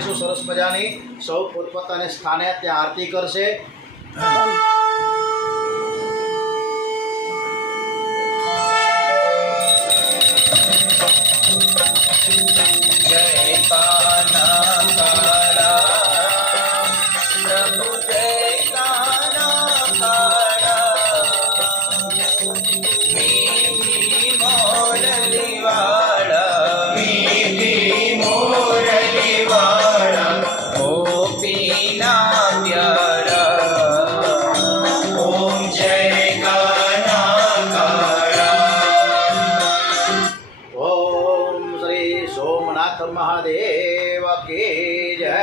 લેશું સરસ મજાની. સૌ પોતપોતાને સ્થાને ત્યાં આરતી કરશે. જય કાના કાળા પ્રભુ જય કાના કાળા મીઠી મોરલી વાળા ગોપીના પ્યારા ઓમ જય કાના કાળા. ઓમ શ્રી સોમનાથ મહાદેવ કી જય.